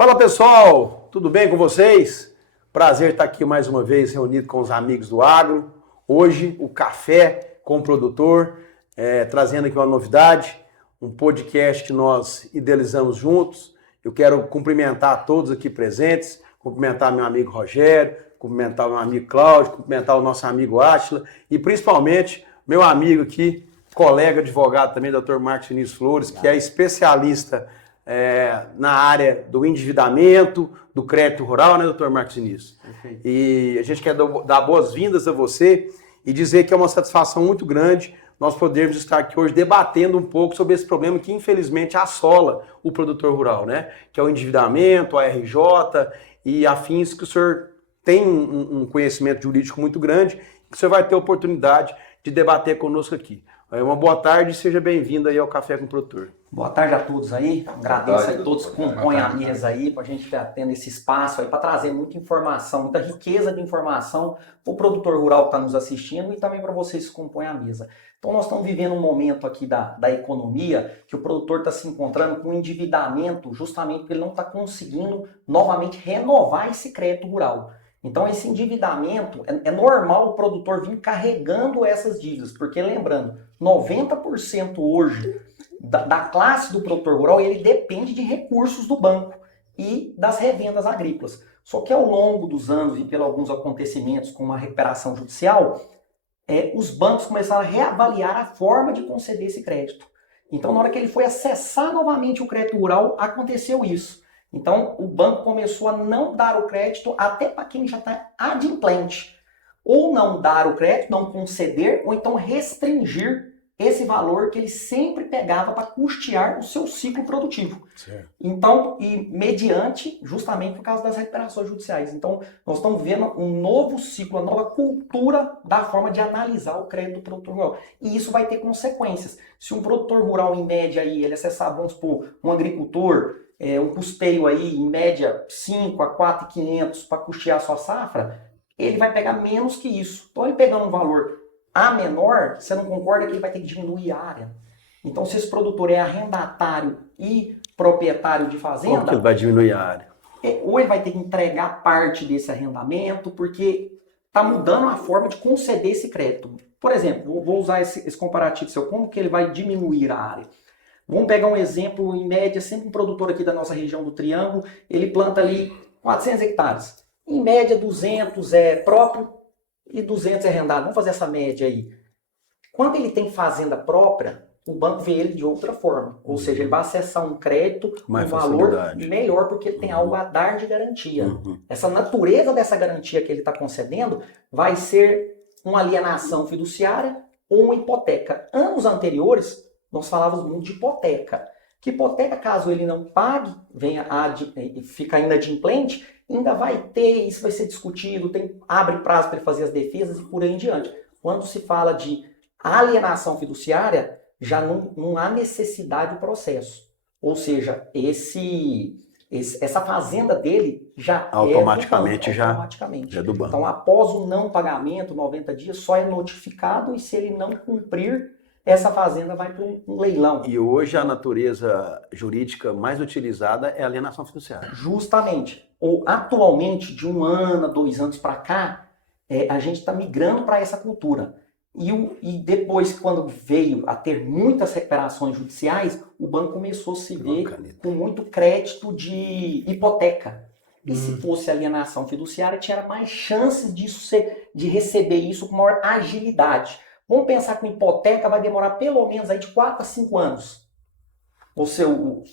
Fala pessoal, tudo bem com vocês? Prazer estar aqui mais uma vez reunido com os amigos do agro. Hoje o Café com o Produtor, trazendo aqui uma novidade, um podcast que nós idealizamos juntos. Eu quero cumprimentar todos aqui presentes, cumprimentar meu amigo Rogério, cumprimentar meu amigo Cláudio, cumprimentar o nosso amigo Átila e principalmente meu amigo aqui, colega advogado também, Dr. Marcos Vinícius Flores, que é especialista na área do endividamento, do crédito rural, né, doutor Marcos Vinícius? Perfeito. E a gente quer dar boas-vindas a você e dizer que é uma satisfação muito grande nós podermos estar aqui hoje debatendo um pouco sobre esse problema que infelizmente assola o produtor rural, né? Que é o endividamento, a RJ e afins, que o senhor tem um conhecimento jurídico muito grande, que o senhor vai ter a oportunidade de debater conosco aqui. Uma boa tarde e seja bem-vindo aí ao Café com o Produtor. Boa tarde a todos aí, agradeço a todos que compõem a mesa aí, para a gente estar tendo esse espaço aí, para trazer muita informação, muita riqueza de informação para o produtor rural que está nos assistindo e também para vocês que compõem a mesa. Então nós estamos vivendo um momento aqui da economia que o produtor está se encontrando com endividamento justamente porque ele não está conseguindo novamente renovar esse crédito rural. Então esse endividamento, é normal o produtor vir carregando essas dívidas, porque lembrando, 90% hoje da classe do produtor rural, ele depende de recursos do banco e das revendas agrícolas. Só que ao longo dos anos e pelos alguns acontecimentos, como a recuperação judicial, os bancos começaram a reavaliar a forma de conceder esse crédito. Então, na hora que ele foi acessar novamente o crédito rural, aconteceu isso. Então, o banco começou a não dar o crédito até para quem já está adimplente. Ou não dar o crédito, não conceder, ou então restringir esse valor que ele sempre pegava para custear o seu ciclo produtivo. Certo. Então, e mediante, justamente por causa das recuperações judiciais. Então, nós estamos vendo um novo ciclo, uma nova cultura da forma de analisar o crédito do produtor rural. E isso vai ter consequências. Se um produtor rural, em média, aí, ele acessar, vamos supor, um agricultor, um custeio aí, em média, 5 a 4.500 para custear a sua safra, ele vai pegar menos que isso. Então, ele pegando um valor a menor, você não concorda que ele vai ter que diminuir a área. Então, se esse produtor é arrendatário e proprietário de fazenda... Como que ele vai diminuir a área? Ou ele vai ter que entregar parte desse arrendamento, porque está mudando a forma de conceder esse crédito. Por exemplo, vou usar esse comparativo seu, como que ele vai diminuir a área. Vamos pegar um exemplo, em média, sempre um produtor aqui da nossa região do Triângulo, ele planta ali 400 hectares. Em média, 200 é próprio, e 200 é arrendado. Vamos fazer essa média aí. Quando ele tem fazenda própria, o banco vê ele de outra forma. Ou seja, ele vai acessar um crédito com um valor melhor, porque ele tem algo a dar de garantia. Essa natureza dessa garantia que ele está concedendo vai ser uma alienação fiduciária ou uma hipoteca. Anos anteriores, nós falávamos muito de hipoteca. Que hipoteca, caso ele não pague, fica inadimplente, ainda vai ter, isso vai ser discutido, abre prazo para ele fazer as defesas e por aí em diante. Quando se fala de alienação fiduciária, já não há necessidade do processo. Ou seja, essa fazenda dele já automaticamente já é do banco. Então, após o não pagamento, 90 dias, só é notificado e se ele não cumprir, essa fazenda vai para um leilão. E hoje a natureza jurídica mais utilizada é a alienação fiduciária. Justamente. Ou atualmente, de 1 ano, 2 anos para cá, a gente está migrando para essa cultura. E depois, quando veio a ter muitas recuperações judiciais, o banco começou a se ver com muito crédito de hipoteca. E se fosse alienação fiduciária, tinha mais chances de receber isso com maior agilidade. Vamos pensar que uma hipoteca vai demorar pelo menos aí de 4 a 5 anos. Você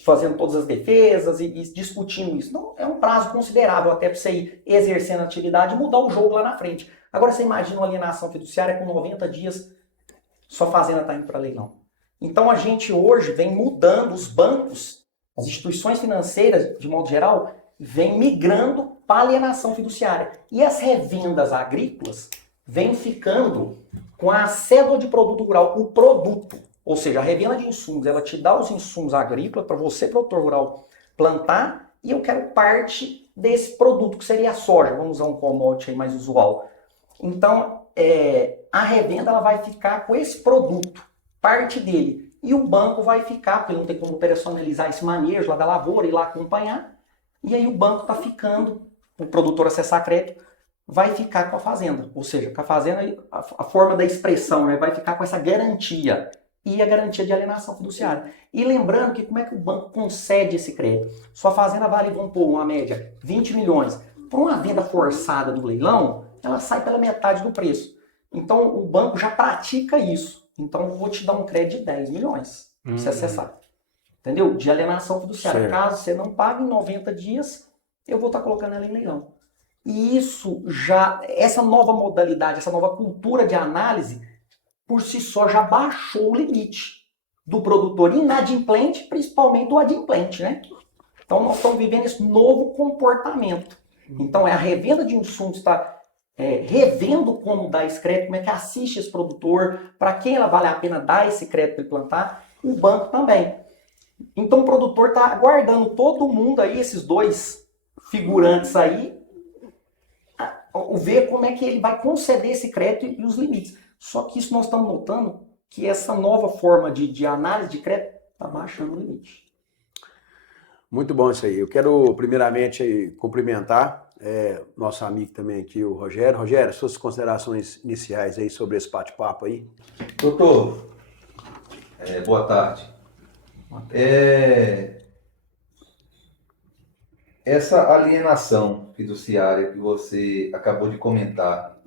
fazendo todas as defesas e discutindo isso. Não, é um prazo considerável até para você ir exercendo a atividade e mudar o jogo lá na frente. Agora você imagina uma alienação fiduciária com 90 dias, sua fazenda está indo para leilão. Então a gente hoje vem mudando os bancos, as instituições financeiras, de modo geral, vem migrando para a alienação fiduciária. E as revendas agrícolas vêm ficando com a cédula de produto rural, o produto. Ou seja, a revenda de insumos, ela te dá os insumos agrícolas para você, produtor rural, plantar, e eu quero parte desse produto, que seria a soja. Vamos usar um commodity aí mais usual. Então, a revenda ela vai ficar com esse produto, parte dele. E o banco vai ficar, porque não tem como personalizar esse manejo lá da lavoura, ir lá acompanhar. E aí o banco está ficando, o produtor acessar crédito, vai ficar com a fazenda. Ou seja, com a fazenda, a forma da expressão, né, vai ficar com essa garantia. E a garantia de alienação fiduciária. E lembrando que como é que o banco concede esse crédito? Sua fazenda vale, vamos pôr, uma média, 20 milhões. Por uma venda forçada do leilão, ela sai pela metade do preço. Então o banco já pratica isso. Então eu vou te dar um crédito de 10 milhões para você acessar. Entendeu? De alienação fiduciária. Certo. Caso você não pague em 90 dias, eu vou estar colocando ela em leilão. E isso já, essa nova modalidade, essa nova cultura de análise, por si só já baixou o limite do produtor inadimplente, principalmente do adimplente, né? Então nós estamos vivendo esse novo comportamento. Então é a revenda de insumos, está revendo como dar esse crédito, como é que assiste esse produtor, para quem ela vale a pena dar esse crédito para ele plantar, o banco também. Então o produtor está aguardando todo mundo aí, esses dois figurantes aí, ver como é que ele vai conceder esse crédito e os limites. Só que isso nós estamos notando que essa nova forma de análise de crédito está baixando o limite. Muito bom isso aí. Eu quero primeiramente cumprimentar nosso amigo também aqui, o Rogério. Rogério, suas considerações iniciais aí sobre esse bate-papo aí. Doutor, boa tarde. Essa alienação fiduciária que você acabou de comentar,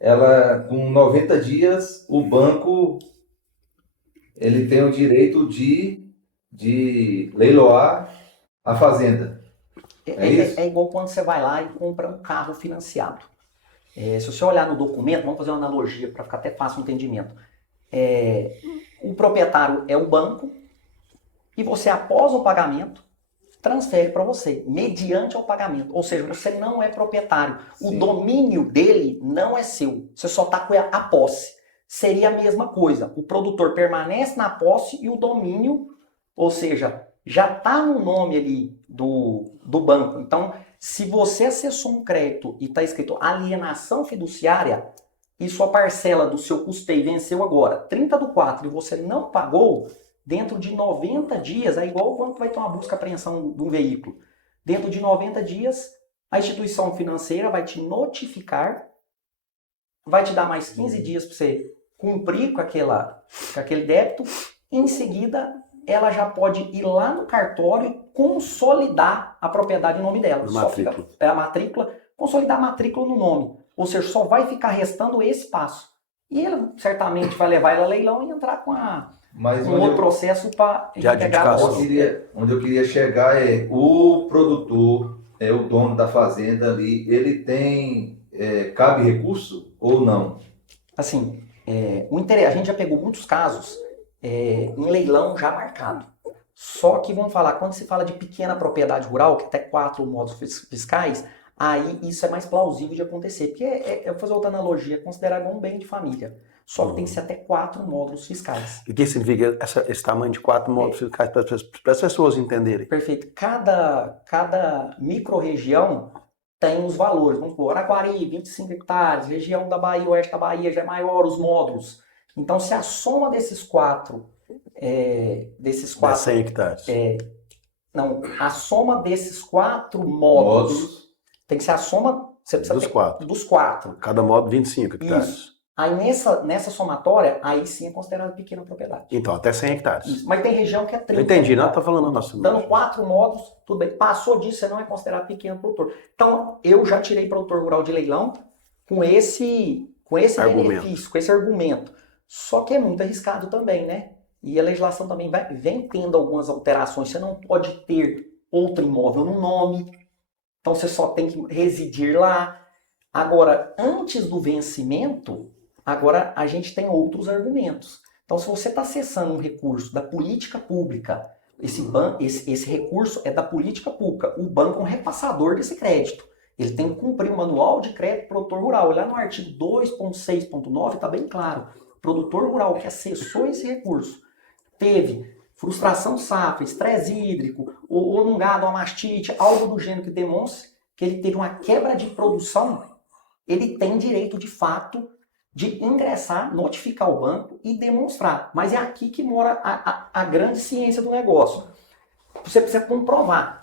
ela, com 90 dias, o banco ele tem o direito de leiloar a fazenda. É igual quando você vai lá e compra um carro financiado. Se você olhar no documento, vamos fazer uma analogia para ficar até fácil o entendimento. O proprietário é o banco e você, após o pagamento, transfere para você, mediante ao pagamento. Ou seja, você não é proprietário. Sim. O domínio dele não é seu. Você só está com a posse. Seria a mesma coisa. O produtor permanece na posse e o domínio, ou seja, já está no nome ali do banco. Então, se você acessou um crédito e está escrito alienação fiduciária, e sua parcela do seu custeio venceu agora, 30/4, e você não pagou, dentro de 90 dias, é igual quando vai ter uma busca e apreensão de um veículo. Dentro de 90 dias, a instituição financeira vai te notificar, vai te dar mais 15 dias para você cumprir com aquele débito, e em seguida ela já pode ir lá no cartório e consolidar a propriedade em nome dela. Só fica a matrícula, consolidar a matrícula no nome. Ou seja, só vai ficar restando esse passo. E ele certamente vai levar ela a leilão e entrar com um outro processo para pegar a posse. Onde eu queria chegar é o produtor, o dono da fazenda ali, ele tem, cabe recurso ou não? Assim, a gente já pegou muitos casos em leilão já marcado. Só que, vamos falar, quando se fala de pequena propriedade rural, que até 4 módulos fiscais, aí isso é mais plausível de acontecer. Porque, eu vou fazer outra analogia, considerar como um bem de família. Só que tem que ser até 4 módulos fiscais. E o que significa esse tamanho de 4 módulos fiscais para as pessoas entenderem? Perfeito. Cada micro-região tem os valores. Vamos supor, Araguari, 25 hectares, região da Bahia, oeste da Bahia, já é maior os módulos. Então, se a soma desses 4... desses 100 hectares. Não, a soma desses 4 módulos tem que ser a soma... Dos 4. Cada módulo 25 hectares. Isso. Aí nessa somatória, aí sim é considerado pequena propriedade. Então, até 100 hectares. Isso. Mas tem região que é 30. Eu entendi, não, tá falando nossa. Dando 4 módulos, tudo bem. Passou disso, você não é considerado pequeno produtor. Então, eu já tirei produtor rural de leilão com esse benefício, com esse argumento. Só que é muito arriscado também, né? E a legislação também vem tendo algumas alterações. Você não pode ter outro imóvel no nome. Então, você só tem que residir lá. Agora, antes do vencimento... Agora, a gente tem outros argumentos. Então, se você está acessando um recurso da política pública, esse recurso é da política pública, o banco é um repassador desse crédito. Ele tem que cumprir o manual de crédito produtor rural. Lá no artigo 2.6.9 está bem claro. O produtor rural que acessou esse recurso teve frustração safra, estresse hídrico, ou num gado, uma mastite, algo do gênero que demonstre que ele teve uma quebra de produção, ele tem direito, de fato, de ingressar, notificar o banco e demonstrar. Mas é aqui que mora a grande ciência do negócio. Você precisa comprovar.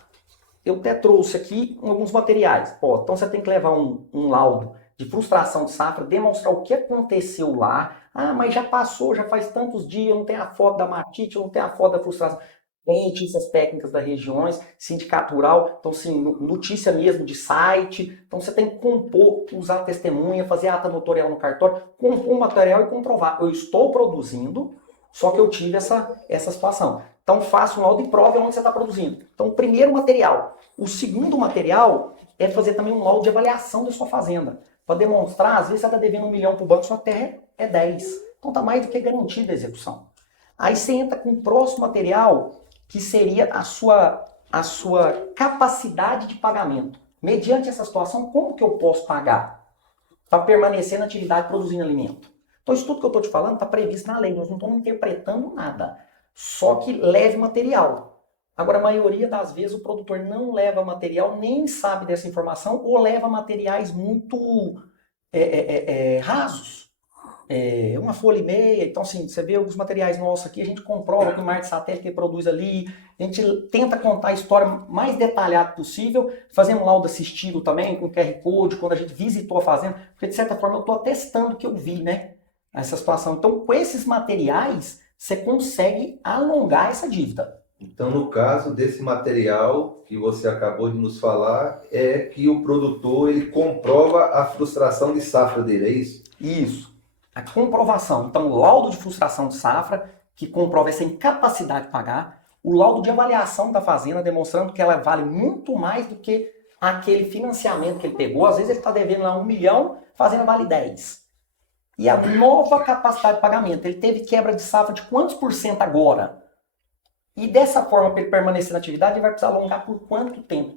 eu até trouxe aqui alguns materiais. Ó, então você tem que levar um laudo de frustração de safra, demonstrar o que aconteceu lá. Ah, mas já passou, já faz tantos dias, eu não tenho a foto da matite, eu não tenho a foto da frustração. Tem notícias técnicas das regiões, sindicato rural, então sim, notícia mesmo de site. Então você tem que compor, usar a testemunha, fazer ata notorial no cartório, compor o material e comprovar. Eu estou produzindo, só que eu tive essa situação. Então faça um laudo e prove onde você está produzindo. Então o primeiro material. O segundo material é fazer também um laudo de avaliação da sua fazenda. Para demonstrar, às vezes você está devendo 1 milhão para o banco, sua terra é 10. Então está mais do que garantida a execução. Aí você entra com o próximo material, que seria a sua capacidade de pagamento. Mediante essa situação, como que eu posso pagar para permanecer na atividade produzindo alimento? Então isso tudo que eu estou te falando está previsto na lei, nós não estamos interpretando nada. Só que leve material. Agora, a maioria das vezes o produtor não leva material, nem sabe dessa informação, ou leva materiais muito rasos. Uma folha e meia. Então, assim, você vê alguns materiais nossos aqui, a gente comprova que o mar de satélite que ele produz ali, a gente tenta contar a história mais detalhada possível, fazendo um laudo assistido também, com QR Code, quando a gente visitou a fazenda, porque de certa forma eu estou atestando o que eu vi, né? Essa situação. Então, com esses materiais, você consegue alongar essa dívida. Então, no caso desse material que você acabou de nos falar, é que o produtor ele comprova a frustração de safra dele, é isso? Isso. A comprovação. Então, o laudo de frustração de safra, que comprova essa incapacidade de pagar. O laudo de avaliação da fazenda, demonstrando que ela vale muito mais do que aquele financiamento que ele pegou. Às vezes ele está devendo lá 1 milhão, a fazenda vale 10. E a nova capacidade de pagamento. Ele teve quebra de safra de quantos por cento agora? E dessa forma, para ele permanecer na atividade, ele vai precisar alongar por quanto tempo?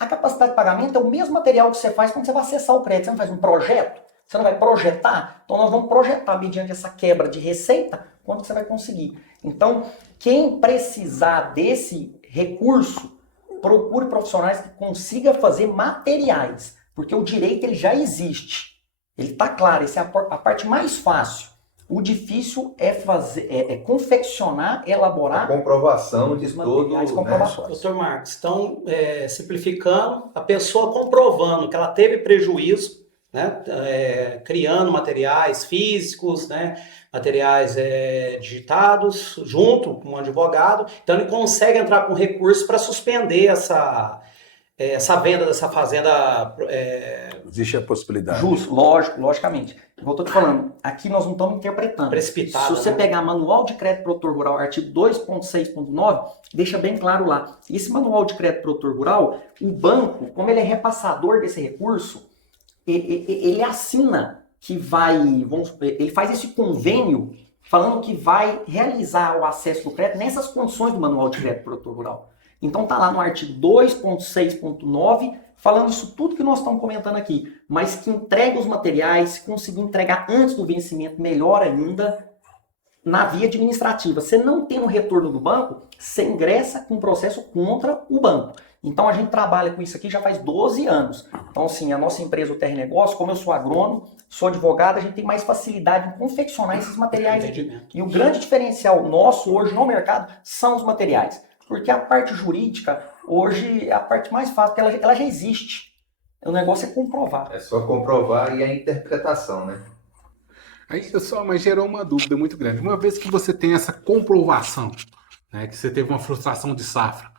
A capacidade de pagamento é o mesmo material que você faz quando você vai acessar o crédito. Você não faz um projeto? Você não vai projetar? Então nós vamos projetar, mediante essa quebra de receita, quanto você vai conseguir. Então, quem precisar desse recurso, procure profissionais que consigam fazer materiais. Porque o direito ele já existe. Ele está claro, essa é a parte mais fácil. O difícil é fazer, confeccionar, elaborar a comprovação de os todo, materiais né? comprovatórios. Doutor Marcos, então, simplificando, a pessoa comprovando que ela teve prejuízo, né, criando materiais físicos, né, materiais digitados, junto com um advogado, então ele consegue entrar com recurso para suspender essa venda dessa fazenda. Existe a possibilidade. Justo, logicamente. Igual eu tô te falando, aqui nós não estamos interpretando. Precipitada, Se você né? pegar Manual de Crédito Produtor Rural, artigo 2.6.9, deixa bem claro lá. Esse Manual de Crédito Produtor Rural, o banco, como ele é repassador desse recurso, ele assina que vai, ele faz esse convênio falando que vai realizar o acesso do crédito nessas condições do Manual de Crédito Produtor Rural. Então tá lá no artigo 2.6.9 falando isso tudo que nós estamos comentando aqui, mas que entrega os materiais, se conseguir entregar antes do vencimento, melhor ainda, na via administrativa. Você não tem um retorno do banco, você ingressa com um processo contra o banco. Então a gente trabalha com isso aqui já faz 12 anos. Então assim, a nossa empresa, o Terra Negócio, como eu sou agrônomo, sou advogado, a gente tem mais facilidade em confeccionar esses materiais aqui. E o grande diferencial nosso hoje no mercado são os materiais. Porque a parte jurídica, hoje, é a parte mais fácil, porque ela já existe. O negócio é comprovar. É só comprovar e a interpretação, né? Aí mas gerou uma dúvida muito grande. Uma vez que você tem essa comprovação, né, que você teve uma frustração de safra,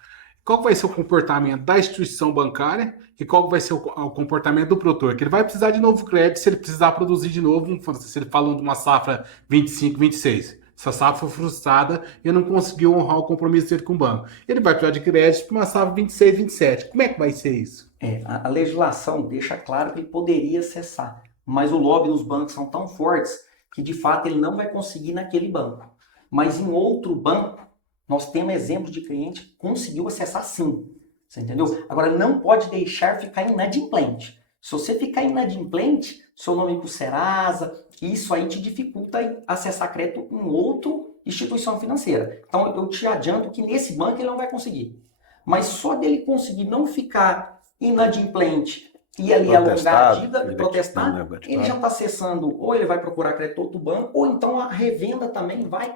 qual vai ser o comportamento da instituição bancária e qual vai ser o comportamento do produtor? Que ele vai precisar de novo crédito se ele precisar produzir de novo, se ele falando de uma safra 25, 26. Essa safra foi frustrada e não conseguiu honrar o compromisso dele com o banco. Ele vai precisar de crédito para uma safra 26, 27. Como é que vai ser isso? A legislação deixa claro que ele poderia cessar, mas o lobby dos bancos são tão fortes que de fato ele não vai conseguir naquele banco. Mas em outro banco, nós temos exemplos de cliente que conseguiu acessar sim. Você entendeu? Agora não pode deixar ficar inadimplente. Se você ficar inadimplente, seu nome ir para o Serasa, isso aí te dificulta acessar crédito em outra instituição financeira. Então eu te adianto que nesse banco ele não vai conseguir. Mas só dele conseguir não ficar inadimplente e ali alongar a dívida, protestar, ele já está acessando, ou ele vai procurar crédito em outro banco, ou então a revenda também vai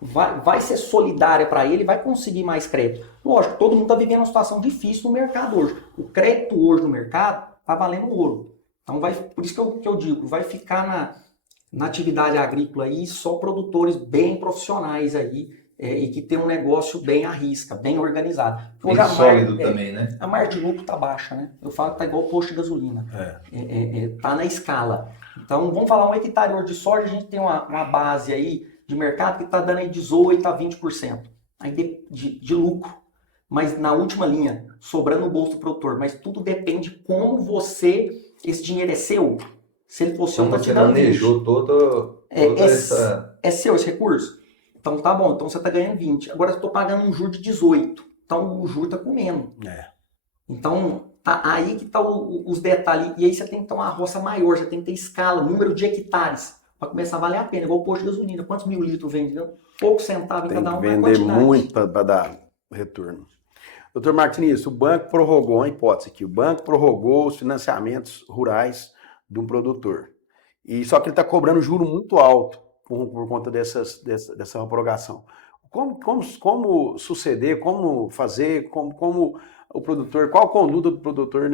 vai ser solidária para ele, vai conseguir mais crédito. Lógico, todo mundo está vivendo uma situação difícil no mercado hoje. O crédito hoje no mercado está valendo ouro. Então, por isso que eu digo, vai ficar na atividade agrícola aí só produtores bem profissionais aí e que tem um negócio bem à risca, bem organizado. Bem Hoje sólido também, né? a margem de lucro está baixa, né? Eu falo que está igual o posto de gasolina. Está na escala. Então, vamos falar um hectare hoje de soja, a gente tem uma base aí de mercado que está dando aí 18% a 20% aí de lucro. Mas na última linha, sobrando o bolso do produtor. Mas tudo depende como esse dinheiro é seu. Se ele for seu, Então tá você te dando manejou 20. toda essa... É seu esse recurso? Então tá bom, então você está ganhando 20. Agora eu estou pagando um juro de 18. Então o juro está comendo. Então tá aí que tá os detalhes. E aí você tem que ter uma roça maior, você tem que ter escala, número de hectares, para começar a valer a pena. Igual o posto de gasolina. Quantos mil litros vende? Poucos centavos em Tem cada que uma vender quantidade. muito para dar retorno. Doutor Martins, o banco prorrogou, uma hipótese aqui, o banco prorrogou os financiamentos rurais de um produtor. E só que ele está cobrando juro muito alto por conta dessa prorrogação. Como suceder, como fazer, como o produtor, qual a conduta do produtor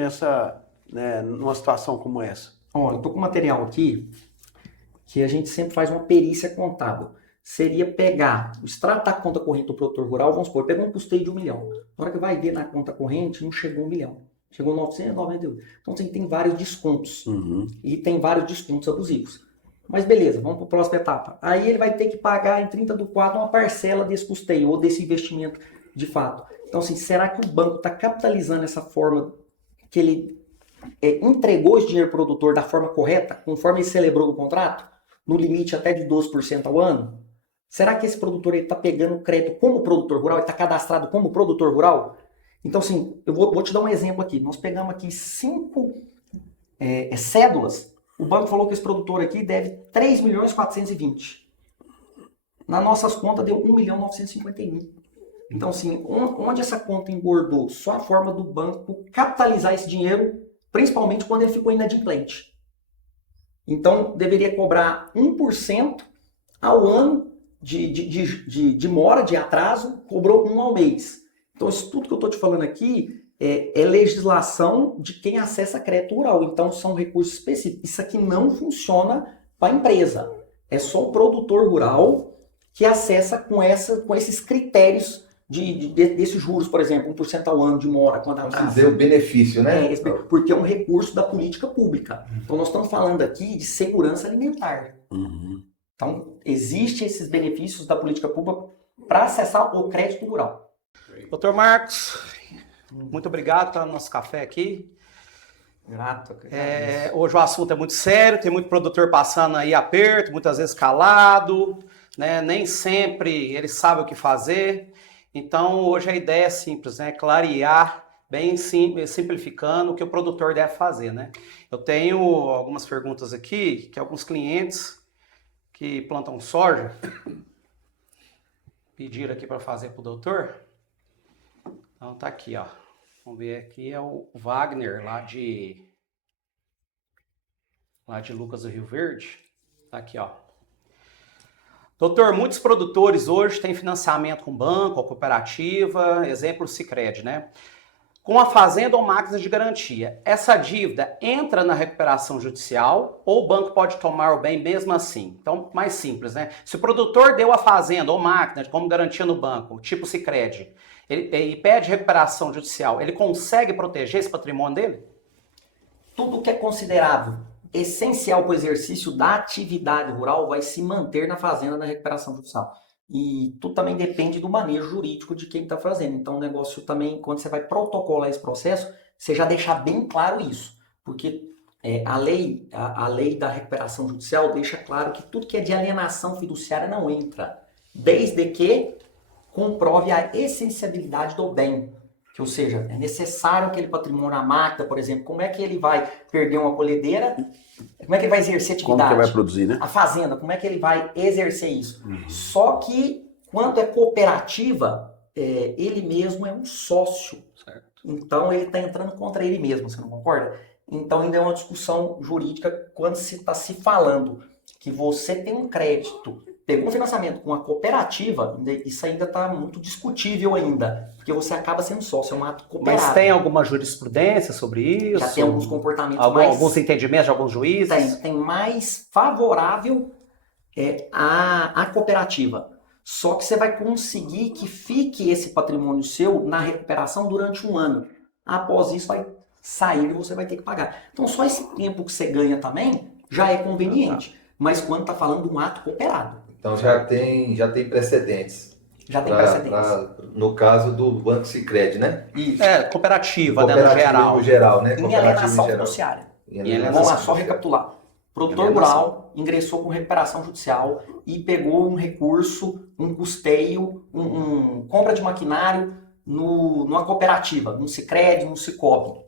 numa situação como essa? Olha, eu estou com material aqui que a gente sempre faz uma perícia contábil. Seria pegar o extrato da conta corrente do produtor rural, vamos supor, pegou um custeio de 1 milhão. Na hora que vai ver na conta corrente, não chegou 1 milhão. Chegou 998. Então assim, tem vários descontos. E tem vários descontos abusivos. Mas beleza, vamos para a próxima etapa. Aí ele vai ter que pagar em 30/4 uma parcela desse custeio ou desse investimento de fato. Então assim, será que o banco está capitalizando essa forma que ele entregou esse dinheiro para o produtor da forma correta, conforme ele celebrou o contrato, no limite até de 12% ao ano? Será que esse produtor está pegando crédito como produtor rural? Ele está cadastrado como produtor rural? Então, assim, eu vou te dar um exemplo aqui. Nós pegamos aqui 5 cédulas. O banco falou que esse produtor aqui deve 3.420.000. Nas nossas contas deu 1.951.000. Então, assim, onde essa conta engordou? Só a forma do banco capitalizar esse dinheiro, principalmente quando ele ficou inadimplente. Então, deveria cobrar 1% ao ano de mora, de atraso, cobrou 1 ao mês. Então, isso tudo que eu estou te falando aqui é legislação de quem acessa crédito rural. Então, são recursos específicos. Isso aqui não funciona para a empresa. É só o produtor rural que acessa com esses critérios desses juros, por exemplo, 1% ao ano de mora. Quando Vamos dizer o benefício, né? Porque é um recurso da política pública. Então, nós estamos falando aqui de segurança alimentar. Então, existem esses benefícios da política pública para acessar o crédito rural. Doutor Marcos, muito obrigado pelo nosso café aqui. Grato. Hoje o assunto é muito sério, tem muito produtor passando aí aperto, muitas vezes calado, né? Nem sempre ele sabe o que fazer. Então, hoje a ideia é simples, né? Clarear, bem simples, simplificando o que o produtor deve fazer, né? Eu tenho algumas perguntas aqui, que alguns clientes que plantam soja pediram aqui para fazer para o doutor. Então tá aqui, ó. Vamos ver aqui, é o Wagner, lá de Lucas do Rio Verde. Tá aqui, ó. Doutor, muitos produtores hoje têm financiamento com banco, ou cooperativa, exemplo Sicredi, né? Com a fazenda ou máquinas de garantia. Essa dívida entra na recuperação judicial ou o banco pode tomar o bem mesmo assim? Então, mais simples, né? Se o produtor deu a fazenda ou máquina como garantia no banco, tipo Sicredi, ele pede recuperação judicial, ele consegue proteger esse patrimônio dele? Tudo que é considerado essencial para o exercício da atividade rural vai se manter na fazenda na recuperação judicial. E tudo também depende do manejo jurídico de quem está fazendo. Então o negócio também, quando você vai protocolar esse processo, você já deixar bem claro isso. Porque a lei da recuperação judicial deixa claro que tudo que é de alienação fiduciária não entra. Desde que comprove a essenciabilidade do bem. Que, ou seja, é necessário aquele patrimônio, a máquina, por exemplo. Como é que ele vai perder uma colhedeira? Como é que ele vai exercer atividade? Como que vai produzir, né? A fazenda, como é que ele vai exercer isso? Só que, quando é cooperativa, ele mesmo é um sócio. Certo. Então, ele está entrando contra ele mesmo, você não concorda? Então, ainda é uma discussão jurídica quando se está se falando que você tem um crédito pegou um financiamento com a cooperativa, isso ainda está muito discutível ainda, porque você acaba sendo sócio, é um ato cooperado. Mas tem alguma jurisprudência sobre isso? Já tem alguns comportamentos alguns entendimentos de alguns juízes? Tem mais favorável à cooperativa. Só que você vai conseguir que fique esse patrimônio seu na recuperação durante 1 ano. Após isso vai sair e você vai ter que pagar. Então só esse tempo que você ganha também já é conveniente. Mas quando está falando de um ato cooperado. Então já tem precedentes. Já tem precedentes. No caso do Banco Sicredi, né? Isso. Cooperativa, né, no geral. Né? Em alienação fiduciária. Vamos lá, só recapitular. O produtor rural ingressou com recuperação judicial e pegou um recurso, um custeio, compra de maquinário numa cooperativa, num Sicredi, num Sicob.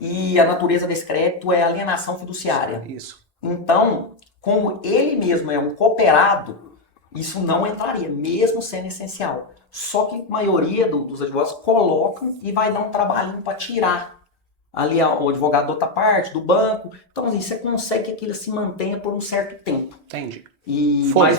E a natureza desse crédito é alienação fiduciária. Isso. Então, como ele mesmo é um cooperado, isso não entraria, mesmo sendo essencial. Só que a maioria dos advogados colocam e vai dar um trabalhinho para tirar ali o advogado da outra parte, do banco. Então, assim, você consegue que aquilo se mantenha por um certo tempo. Entendi. Mas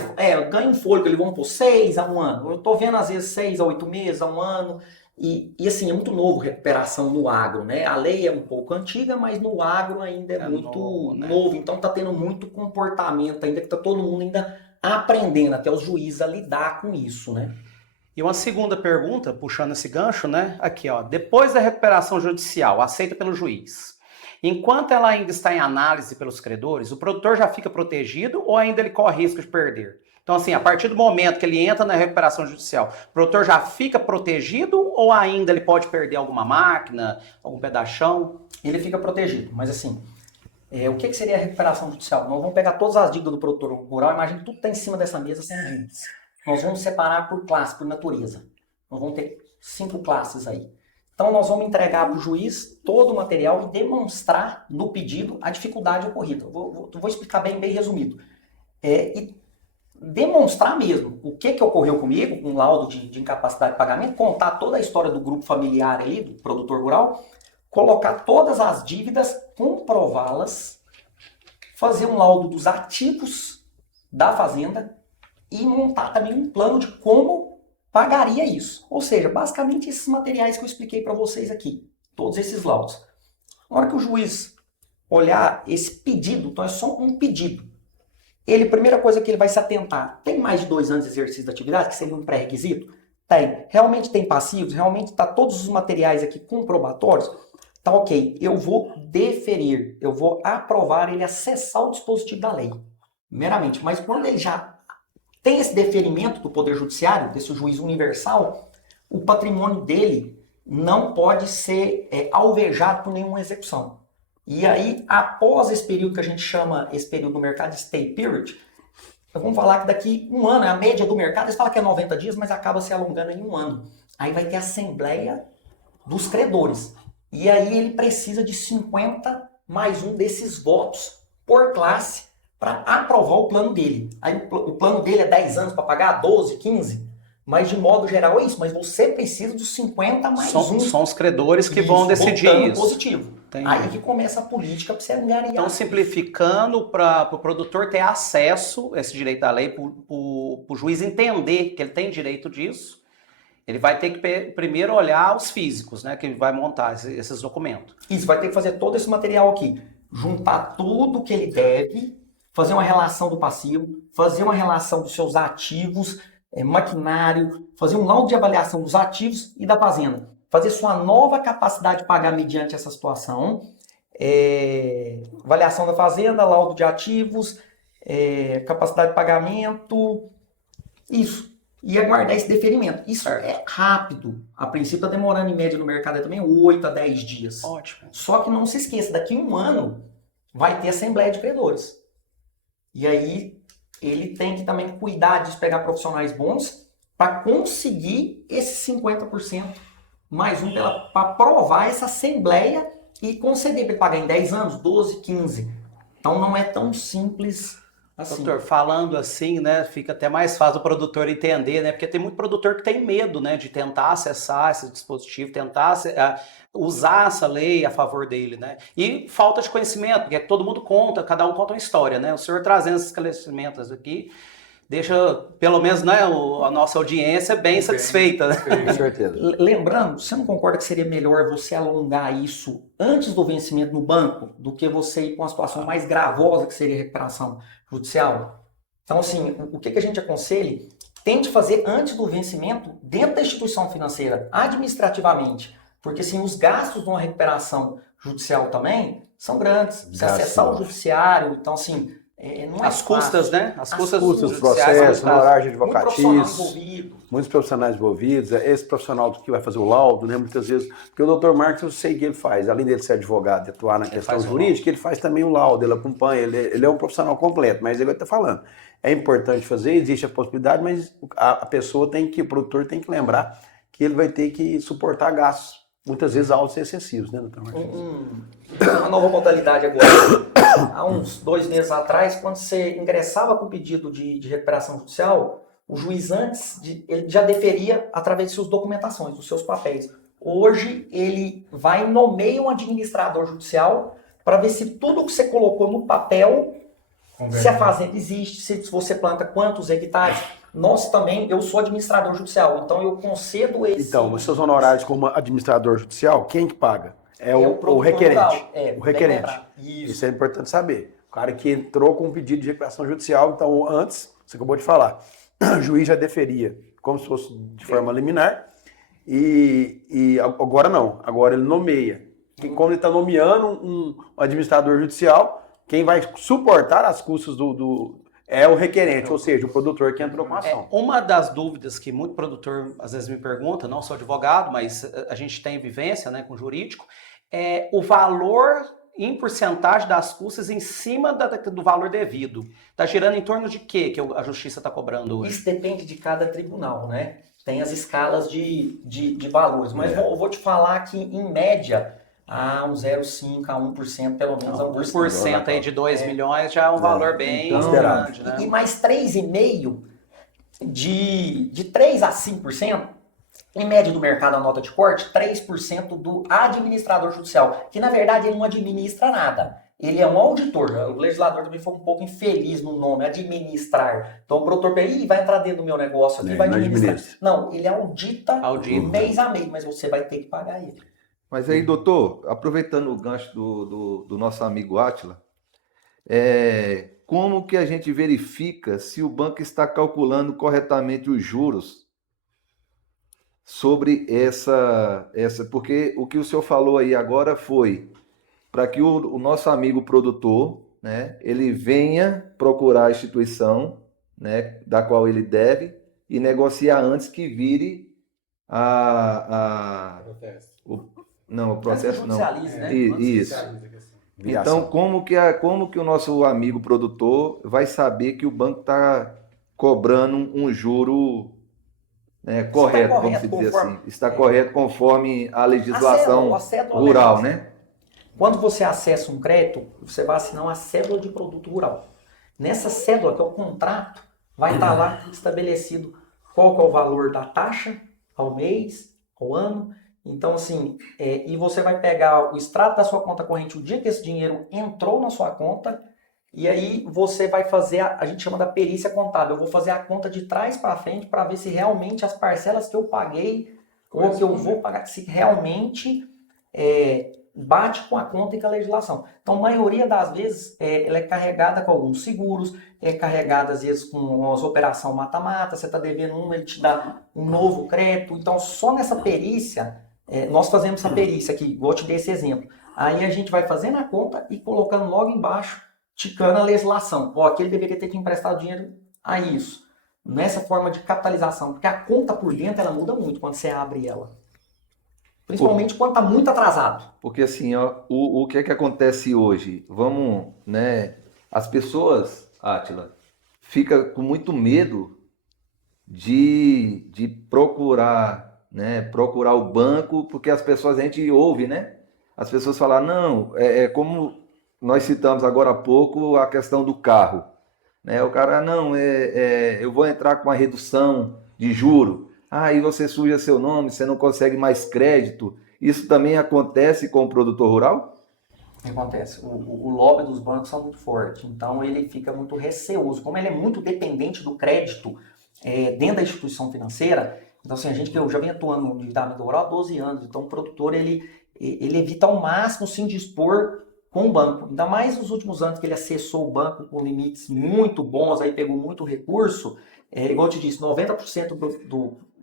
ganha um fôlego, eles vão por 6 a 1 ano. Eu estou vendo, às vezes, 6 a 8 meses, a 1 ano. E assim, é muito novo recuperação no agro, né? A lei é um pouco antiga, mas no agro ainda é muito novo. Então tá tendo muito comportamento ainda, que tá todo mundo ainda aprendendo, até os juízes a lidar com isso, né? E uma segunda pergunta, puxando esse gancho, né? Aqui, ó. Depois da recuperação judicial, aceita pelo juiz, enquanto ela ainda está em análise pelos credores, o produtor já fica protegido ou ainda ele corre risco de perder? Então, assim, a partir do momento que ele entra na recuperação judicial, o produtor já fica protegido ou ainda ele pode perder alguma máquina, algum pedação? Ele fica protegido, mas assim, o que seria a recuperação judicial? Nós vamos pegar todas as dívidas do produtor rural, imagina que tudo está em cima dessa mesa sendo dívidas. Nós vamos separar por classe, por natureza. Nós vamos ter 5 classes aí. Então, nós vamos entregar para o juiz todo o material e demonstrar no pedido a dificuldade ocorrida. Vou explicar bem resumido. E demonstrar mesmo o que ocorreu comigo, com um laudo de incapacidade de pagamento, contar toda a história do grupo familiar ali, do produtor rural, colocar todas as dívidas, comprová-las, fazer um laudo dos ativos da fazenda e montar também um plano de como pagaria isso. Ou seja, basicamente esses materiais que eu expliquei para vocês aqui, todos esses laudos. Na hora que o juiz olhar esse pedido, então é só um pedido, a primeira coisa que ele vai se atentar, tem mais de 2 anos de exercício da atividade, que seria um pré-requisito? Tem. Realmente tem passivos? Realmente está todos os materiais aqui comprobatórios? Tá ok. Eu vou deferir, eu vou aprovar ele acessar o dispositivo da lei, meramente. Mas quando ele já tem esse deferimento do Poder Judiciário, desse juiz universal, o patrimônio dele não pode ser alvejado por nenhuma execução. E aí, após esse período que a gente chama, esse período do mercado de stay period, vamos falar que daqui 1 ano, a média do mercado, eles falam que é 90 dias, mas acaba se alongando em 1 ano. Aí vai ter a assembleia dos credores. E aí ele precisa de 50 mais um desses votos por classe para aprovar o plano dele. Aí o plano dele é 10 anos para pagar, 12, 15. Mas de modo geral é isso. Mas você precisa dos 50 mais um. São os credores que vão decidir isso. Positivo. Entendi. Aí que começa a política para você angariar. Então, simplificando, para o produtor ter acesso a esse direito da lei, para o juiz entender que ele tem direito disso, ele vai ter que primeiro olhar os físicos, né, que ele vai montar esses documentos. Isso, vai ter que fazer todo esse material aqui. Juntar tudo que ele deve, fazer uma relação do passivo, fazer uma relação dos seus ativos, maquinário, fazer um laudo de avaliação dos ativos e da fazenda. Fazer sua nova capacidade de pagar mediante essa situação, avaliação da fazenda, laudo de ativos, capacidade de pagamento, isso. E aguardar esse deferimento. Isso é rápido. A princípio está demorando em média no mercado também 8 a 10 dias. Ótimo. Só que não se esqueça, daqui a 1 ano vai ter assembleia de credores. E aí ele tem que também cuidar de pegar profissionais bons para conseguir esse 50% mais um para aprovar essa assembleia e conceder para ele pagar em 10 anos, 12, 15. Então não é tão simples assim. Doutor, falando assim, né, fica até mais fácil o produtor entender, né, porque tem muito produtor que tem medo, né, de tentar acessar esse dispositivo, tentar usar essa lei a favor dele, né, e falta de conhecimento, porque todo mundo conta, cada um conta uma história, né, o senhor trazendo esses esclarecimentos aqui, deixa, pelo menos, né, a nossa audiência bem satisfeita, né? Com certeza. Lembrando, você não concorda que seria melhor você alongar isso antes do vencimento no banco do que você ir com uma situação mais gravosa que seria a recuperação judicial? Então, assim, o que a gente aconselha? Tente fazer antes do vencimento dentro da instituição financeira, administrativamente. Porque, assim, os gastos de uma recuperação judicial também são grandes. Você acessar o judiciário, então, assim, não é As custas, né? As custas do judiciais, processo, honorário de muito profissional advocatício, envolvido. muitos profissionais envolvidos, esse profissional que vai fazer o laudo, né? Muitas vezes, porque o Dr. Marcos, eu sei que ele faz, além dele ser advogado e atuar na questão jurídica, ele faz também o laudo, ele acompanha, ele é um profissional completo, mas ele vai estar falando. É importante fazer, existe a possibilidade, mas a pessoa tem que, o produtor tem que lembrar que ele vai ter que suportar gastos, muitas vezes altos e excessivos, né, Dr. Marcos? Uma nova modalidade agora. Há uns 2 meses atrás, quando você ingressava com o pedido de recuperação judicial, o juiz ele já deferia através de suas documentações, dos seus papéis. Hoje, ele vai e nomeia um administrador judicial para ver se tudo que você colocou no papel, se a fazenda existe, se você planta quantos hectares. Nós também, eu sou administrador judicial, então eu concedo esse... Então, os seus honorários como administrador judicial, quem que paga? É o requerente. Rural. O requerente. Isso é importante saber. O cara que entrou com um pedido de recuperação judicial, então antes, você acabou de falar, o juiz já deferia como se fosse de forma liminar e agora não, agora ele nomeia. Como ele está nomeando um administrador judicial, quem vai suportar as custas é o requerente, ou seja, o produtor que entrou com a ação. Uma das dúvidas que muito produtor às vezes me pergunta, não sou advogado, mas a gente tem vivência, né, com jurídico, é o valor em porcentagem das custas em cima do valor devido. Está girando em torno de quê que a justiça está cobrando hoje? Isso depende de cada tribunal, né? Tem as escalas de valores, mas eu vou te falar que, em média, a um 0,5% a 1%, pelo menos, Não, 1% aí de 2 milhões já é um valor bem grande, né? E mais 3,5% de 3% a 5%, em média do mercado, a nota de corte, 3% do administrador judicial, que na verdade ele não administra nada. Ele é um auditor. O legislador também foi um pouco infeliz no nome, administrar. Então o produtor vai entrar dentro do meu negócio aqui, vai administrar. Não, ele audita mês a mês, mas você vai ter que pagar ele. Mas aí, doutor, aproveitando o gancho do nosso amigo Átila, como que a gente verifica se o banco está calculando corretamente os juros sobre essa... Porque o que o senhor falou aí agora foi para que o nosso amigo produtor, né, ele venha procurar a instituição, né, da qual ele deve e negociar antes que vire o processo não. Né? Isso. Então, como que o nosso amigo produtor vai saber que o banco está cobrando um juro, né, correto, vamos dizer assim? Está correto conforme a legislação rural, né? Quando você acessa um crédito, você vai assinar uma cédula de produto rural. Nessa cédula, que é o contrato, vai estar lá estabelecido qual que é o valor da taxa ao mês, ao ano. Então, assim, e você vai pegar o extrato da sua conta corrente o dia que esse dinheiro entrou na sua conta, e aí você vai fazer, a gente chama da perícia contábil. Eu vou fazer a conta de trás para frente para ver se realmente as parcelas que eu paguei ou que eu vou pagar, se realmente bate com a conta e com a legislação. Então, a maioria das vezes, ela é carregada com alguns seguros, é carregada às vezes com umas operações mata-mata, você está devendo ele te dá um novo crédito. Então, só nessa perícia, nós fazemos essa perícia aqui, vou te dar esse exemplo. Aí a gente vai fazendo a conta e colocando logo embaixo, ticando a legislação. Aquele deveria ter te emprestado dinheiro a isso. Nessa forma de capitalização, porque a conta por dentro, ela muda muito quando você abre ela. Principalmente quando está muito atrasado. Porque assim, o que é que acontece hoje? Vamos, né? As pessoas, Átila, ficam com muito medo de procurar, né? Procurar o banco, porque as pessoas, a gente ouve, né? As pessoas falam, não, como nós citamos agora há pouco a questão do carro. Né? O cara, não, eu vou entrar com uma redução de juro. Aí você suja seu nome, você não consegue mais crédito. Isso também acontece com o produtor rural? O que acontece? O lobby dos bancos são muito forte, então ele fica muito receoso. Como ele é muito dependente do crédito dentro da instituição financeira, então assim, eu já venho atuando no endividamento rural há 12 anos, então o produtor ele evita ao máximo se indispor com o banco. Ainda mais nos últimos anos que ele acessou o banco com limites muito bons, aí pegou muito recurso, igual eu te disse, 90%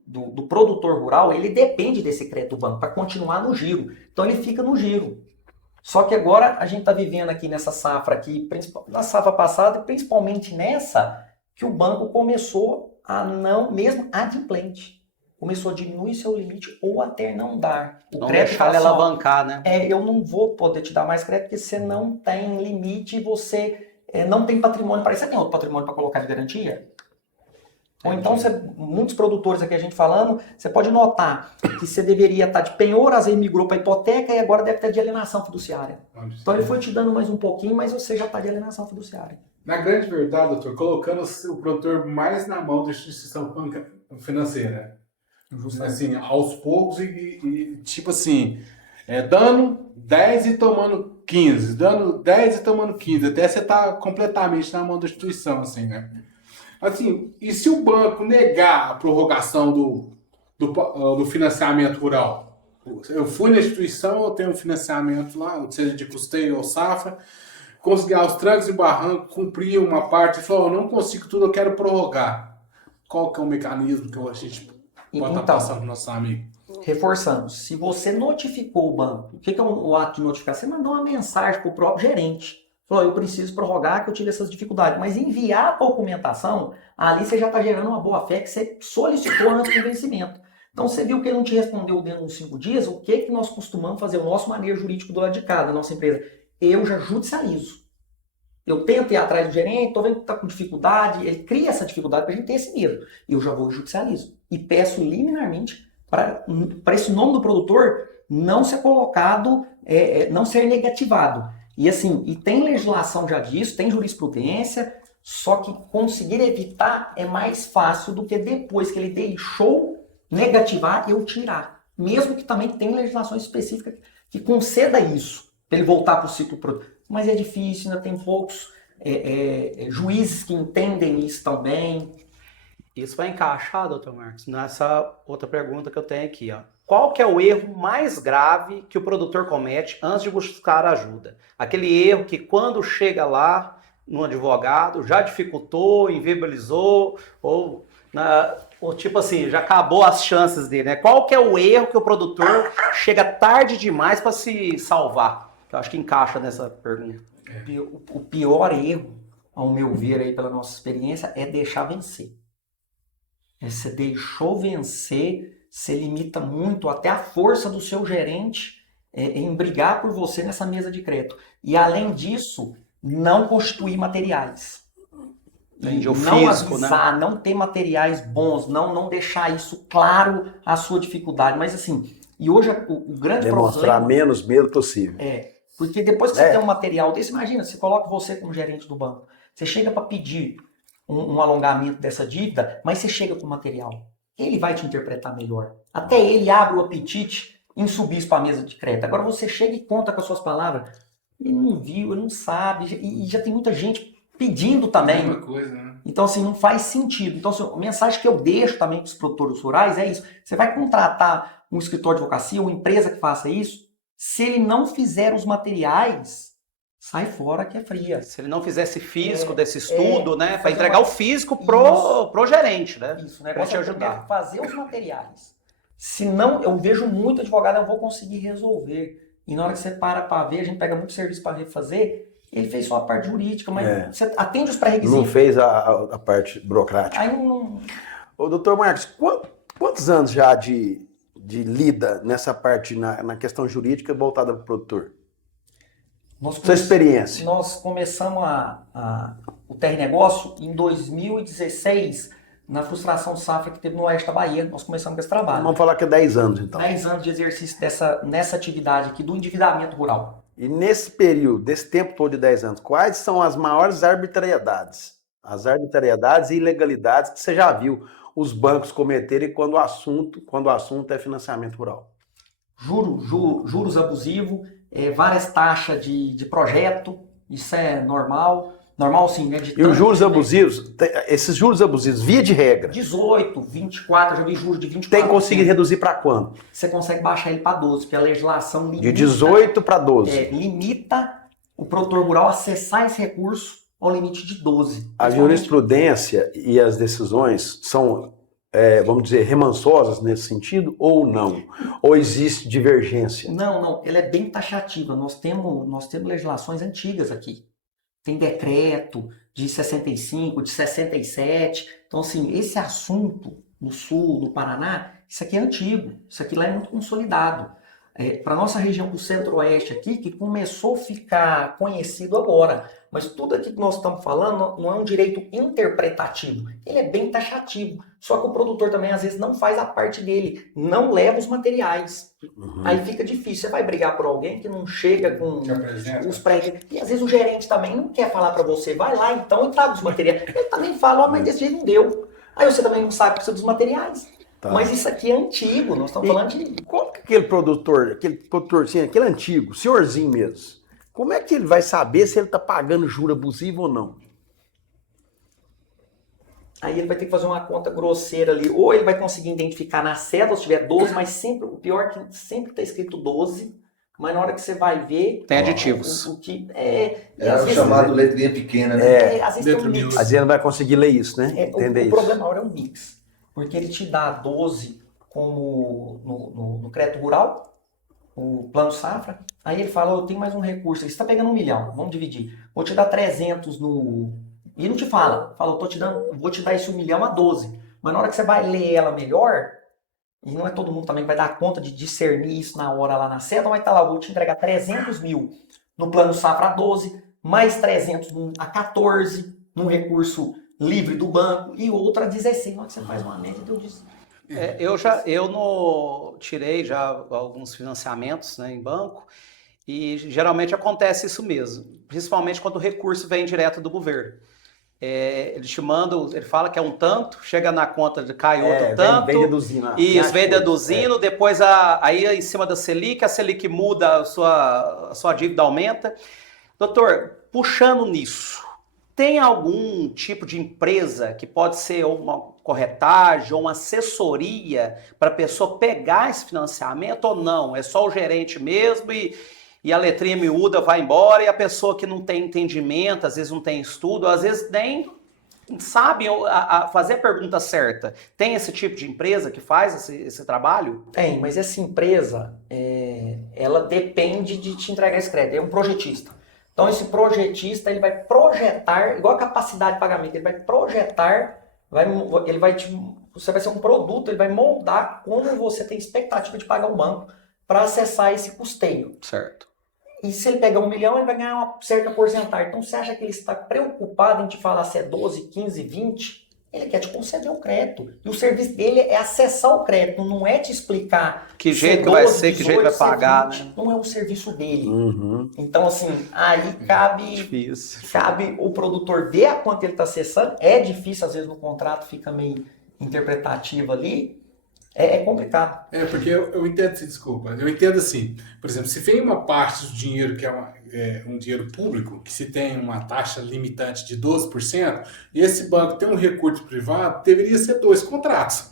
do produtor rural, ele depende desse crédito do banco para continuar no giro. Então ele fica no giro. Só que agora a gente está vivendo aqui nessa safra aqui, na safra passada e principalmente nessa, que o banco começou a não, mesmo adimplente, começou a diminuir seu limite ou até não dar. Não deixar ele alavancar, né? Eu não vou poder te dar mais crédito porque você não tem limite e você não tem patrimônio para isso. Você tem outro patrimônio para colocar de garantia? Ou então, muitos produtores aqui a gente falando, você pode notar que você deveria estar de penhor, às vezes migrou para hipoteca e agora deve estar de alienação fiduciária. Então ele foi te dando mais um pouquinho, mas você já está de alienação fiduciária. Na grande verdade, doutor, colocando o produtor mais na mão da instituição financeira. Assim, aos poucos e tipo assim, dando 10 e tomando 15, dando 10 e tomando 15, até você tá completamente na mão da instituição, assim, né? Assim, e se o banco negar a prorrogação do financiamento rural? Eu fui na instituição, eu tenho um financiamento lá, seja de custeio ou safra, consegui aos trancos e barrancos, cumprir uma parte e falou, eu não consigo tudo, eu quero prorrogar. Qual que é o mecanismo que a gente pode estar passando para o nosso amigo? Reforçando, se você notificou o banco, o que é o ato de notificar? Você mandou uma mensagem para o próprio gerente. Falou, eu preciso prorrogar que eu tive essas dificuldades. Mas enviar a documentação, ali você já está gerando uma boa-fé que você solicitou antes do vencimento. Então você viu que ele não te respondeu dentro de uns 5 dias, o que nós costumamos fazer? O nosso manejo jurídico do lado de cá, da nossa empresa. Eu já judicializo. Eu tento ir atrás do gerente, estou vendo que está com dificuldade, ele cria essa dificuldade para a gente ter esse medo. Eu já vou e judicializo. E peço liminarmente para esse nome do produtor não ser colocado, não ser negativado. E assim, e tem legislação já disso, tem jurisprudência, só que conseguir evitar é mais fácil do que depois que ele deixou negativar eu tirar. Mesmo que também tem legislação específica que conceda isso, para ele voltar para o ciclo produtivo. Mas é difícil, ainda tem poucos juízes que entendem isso também. Isso vai encaixar, doutor Marcos, nessa outra pergunta que eu tenho aqui, ó. Qual que é o erro mais grave que o produtor comete antes de buscar ajuda? Aquele erro que quando chega lá no advogado já dificultou, inviabilizou ou tipo assim, já acabou as chances dele, né? Qual que é o erro que o produtor chega tarde demais para se salvar? Eu acho que encaixa nessa pergunta. O pior erro, ao meu ver, aí, pela nossa experiência, é deixar vencer. Você deixou vencer, você limita muito até a força do seu gerente em brigar por você nessa mesa de crédito. E além disso, não constituir materiais. Entendi, não físico, avisar, né? não ter materiais bons, não deixar isso claro a sua dificuldade. Mas assim, e hoje o grande Demonstrar problema... menos medo possível. Porque depois que você tem um material desse, imagina, você coloca você como gerente do banco, você chega para pedir um alongamento dessa dívida, mas você chega com o material. Ele vai te interpretar melhor. Até ele abre o apetite em subir isso para a mesa de crédito. Agora você chega e conta com as suas palavras. Ele não viu, ele não sabe, e já tem muita gente pedindo também. Mesma coisa, né? Então, assim, não faz sentido. Então, assim, a mensagem que eu deixo também para os produtores rurais é isso. Você vai contratar um escritório de advocacia, uma empresa que faça isso, se ele não fizer os materiais, sai fora que é fria. Se ele não fizesse físico desse estudo, né? Para fazer entregar o físico pro gerente, né? Isso, né? Para te ajudar. Fazer os materiais. Se não, eu vejo muito advogado, eu vou conseguir resolver. E na hora que você para ver, a gente pega muito serviço para refazer, ele fez só a parte jurídica, mas você atende os pré-requisitos. Não fez a parte burocrática. Aí não... Ô, doutor Marcos, quantos anos já de lida nessa parte, na questão jurídica voltada para o produtor? Sua experiência. Nós começamos o TR Negócio em 2016, na frustração safra que teve no Oeste da Bahia. Nós começamos com esse trabalho. Vamos falar que é 10 anos, então. 10 anos de exercício nessa atividade aqui do endividamento rural. E nesse período, desse tempo todo de 10 anos, quais são as maiores arbitrariedades? As arbitrariedades e ilegalidades que você já viu os bancos cometerem quando o assunto é financiamento rural? juros abusivos, várias taxas de projeto, isso é normal. Normal sim, né? E os juros abusivos, esses juros abusivos, via de regra, 18, 24, eu já vi juros de 24%. tem que conseguir reduzir para quanto? Você consegue baixar ele para 12, porque a legislação limita... De 18 para 12. Limita o produtor rural acessar esse recurso ao limite de 12. A jurisprudência e as decisões são, vamos dizer, remansosas nesse sentido ou não? Ou existe divergência? Não, ela é bem taxativa. Nós temos legislações antigas aqui. Tem decreto de 65, de 67. Então, assim, esse assunto no Sul, no Paraná, isso aqui é antigo. Isso aqui lá é muito consolidado. Para a nossa região do Centro-Oeste aqui, que começou a ficar conhecido agora. Mas tudo aqui que nós estamos falando não é um direito interpretativo. Ele é bem taxativo. Só que o produtor também, às vezes, não faz a parte dele. Não leva os materiais. Aí fica difícil. Você vai brigar por alguém que não chega com os pré... E às vezes o gerente também não quer falar para você. Vai lá então e traga os materiais. Ele também fala, mas desse jeito não deu. Aí você também não sabe que precisa dos materiais. Tá. Mas isso aqui é antigo, nós estamos falando de... Como que aquele produtorzinho, aquele antigo, senhorzinho mesmo, como é que ele vai saber se ele está pagando juro abusivo ou não? Aí ele vai ter que fazer uma conta grosseira ali, ou ele vai conseguir identificar na cédula se tiver 12, mas sempre, o pior é que sempre está escrito 12, mas na hora que você vai ver... Tem aditivos. O que o chamado letrinha pequena, né? Às vezes tem um mix. Às vezes ele não vai conseguir ler isso, né? Entender o isso. problema maior é o mix. Porque ele te dá 12 como no crédito rural, o plano safra, aí ele fala, eu tenho mais um recurso, você está pegando 1 milhão, vamos dividir, vou te dar 300 no... E não te fala, vou te dar esse 1 milhão a 12, mas na hora que você vai ler ela melhor, e não é todo mundo também que vai dar conta de discernir isso na hora lá na cédula, vai estar lá, vou te entregar 300 mil no plano safra a 12, mais 300 a 14, num recurso livre do banco, e outra 16, na hora que você faz uma média, eu disse... Eu tirei já alguns financiamentos, né, em banco, e geralmente acontece isso mesmo, principalmente quando o recurso vem direto do governo. Ele te manda, ele fala que é um tanto, chega na conta, cai outro tanto. Vem deduzindo. Isso, vem deduzindo, depois aí em cima da Selic, a Selic muda, a sua dívida aumenta. Doutor, puxando nisso, tem algum tipo de empresa que pode ser uma corretagem ou uma assessoria para a pessoa pegar esse financiamento ou não? É só o gerente mesmo e a letrinha miúda vai embora e a pessoa que não tem entendimento, às vezes não tem estudo, às vezes nem sabe fazer a pergunta certa. Tem esse tipo de empresa que faz esse trabalho? Tem, mas essa empresa, ela depende de te entregar esse crédito. É um projetista. Então esse projetista, ele vai projetar, igual a capacidade de pagamento, ele vai projetar, você vai ser um produto, ele vai moldar como você tem expectativa de pagar o banco para acessar esse custeio. Certo. E se ele pegar 1 milhão, ele vai ganhar uma certa porcentagem. Então você acha que ele está preocupado em te falar se é 12, 15, 20? Ele quer te conceder o crédito. E o serviço dele é acessar o crédito, não é te explicar que jeito que vai ser, que jeito vai pagar, né? Não é o serviço dele. Então, assim, aí cabe o produtor ver a quanto ele está acessando. É difícil, às vezes, no contrato fica meio interpretativo ali. É complicado. Porque eu entendo, desculpa, eu entendo assim, por exemplo, se vem uma parte do dinheiro que é um dinheiro público, que se tem uma taxa limitante de 12%, e esse banco tem um recurso privado, deveria ser 2 contratos.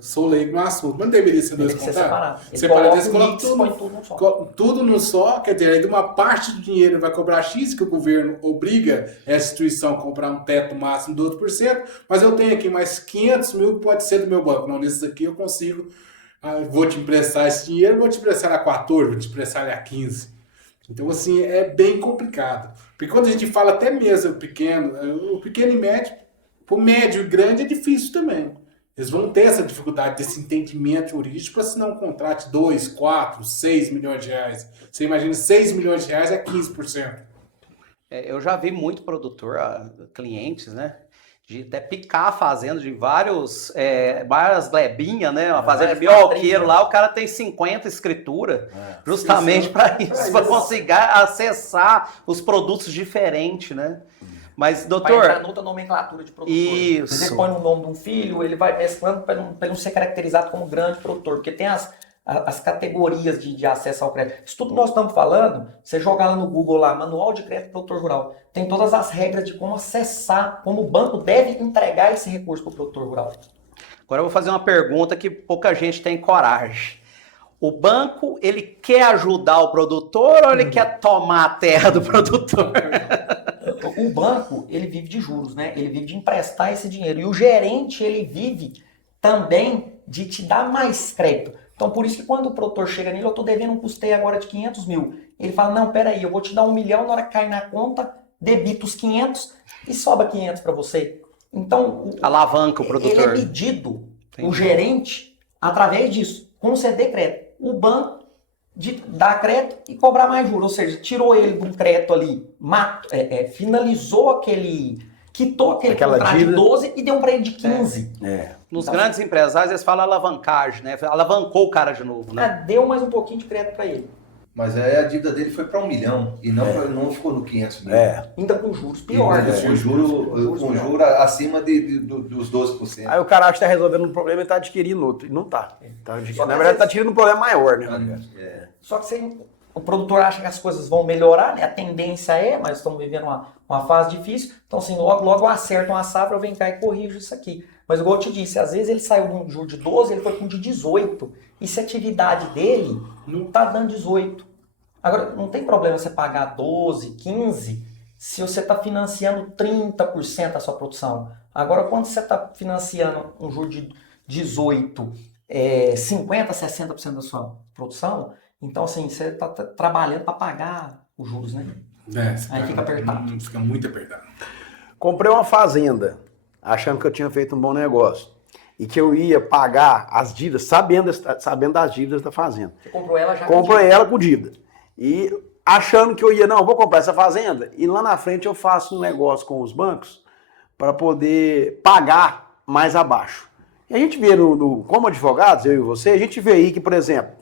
Sou leigo no assunto, mas não deveria ser 2 contratos? Separado. Ele coloca tudo no só, quer dizer, aí de uma parte do dinheiro vai cobrar X, que o governo obriga essa instituição a comprar um teto máximo de 12%, mas eu tenho aqui mais 500 mil que pode ser do meu banco. Não, nesses aqui eu consigo, vou te emprestar esse dinheiro, vou te emprestar a 14, vou te emprestar a 15. Então, assim, é bem complicado. Porque quando a gente fala até mesmo o pequeno e médio, para o médio e grande é difícil também. Eles vão ter essa dificuldade desse entendimento jurídico para assinar um contrato de 2, 4, 6 milhões de reais. Você imagina, 6 milhões de reais é 15%. Eu já vi muito produtor, clientes, né? De até picar a fazenda de várias glebinhas, né? Uma fazenda de bioqueiro lá, o cara tem 50 escrituras, justamente para isso, para conseguir acessar os produtos diferentes, né? Mas, doutor... Vai entrar noutra nomenclatura de produtor. Isso. Você põe no nome de um filho, ele vai mesclando para não ser caracterizado como grande produtor. Porque tem as as categorias de acesso ao crédito. Isso tudo que nós estamos falando, você jogar lá no Google, lá, Manual de Crédito Produtor Rural, tem todas as regras de como acessar, como o banco deve entregar esse recurso para o produtor rural. Agora eu vou fazer uma pergunta que pouca gente tem coragem. O banco, ele quer ajudar o produtor ou ele quer tomar a terra do produtor? O banco, ele vive de juros, né? Ele vive de emprestar esse dinheiro. E o gerente, ele vive também de te dar mais crédito. Então, por isso que quando o produtor chega nele, eu estou devendo um custeio agora de 500 mil. Ele fala, não, peraí, eu vou te dar 1 milhão, na hora que cair na conta, debita os 500 e sobra 500 para você. Então, Alavanca o produtor. Ele é medido, o gerente, através disso, conceder crédito. O banco dá crédito e cobrar mais juros. Ou seja, tirou ele de um crédito ali, finalizou quitou aquele contrato de 12 e deu um para ele de 15. Nos grandes empresários, eles falam alavancagem, né? Alavancou o cara de novo, né? Deu mais um pouquinho de crédito para ele. Mas aí a dívida dele foi para 1 milhão e não ficou no 500 mil. Ainda com juros pior. Com juros acima dos 12%. Aí o cara acha que está resolvendo um problema e está adquirindo outro. E não está. Na verdade, está adquirindo um problema maior, né? Só que o produtor acha que as coisas vão melhorar, né? A tendência mas estamos vivendo uma fase difícil. Então, assim, logo acertam a safra, eu venho cá e corrijo isso aqui. Mas, igual eu te disse, às vezes ele saiu de um juro de 12, ele foi com um de 18. E se a atividade dele não está dando 18. Agora, não tem problema você pagar 12, 15, se você está financiando 30% da sua produção. Agora, quando você está financiando um juro de 18, 50%, 60% da sua produção, então, assim, você está trabalhando para pagar os juros, né? Aí fica apertado. Fica muito apertado. Comprei uma fazenda, achando que eu tinha feito um bom negócio. E que eu ia pagar as dívidas, sabendo das dívidas da fazenda. Você comprou ela já Comprei ela com dívida. E achando que eu vou comprar essa fazenda e lá na frente eu faço um negócio com os bancos para poder pagar mais abaixo. E a gente vê, como advogados, eu e você, a gente vê aí que, por exemplo,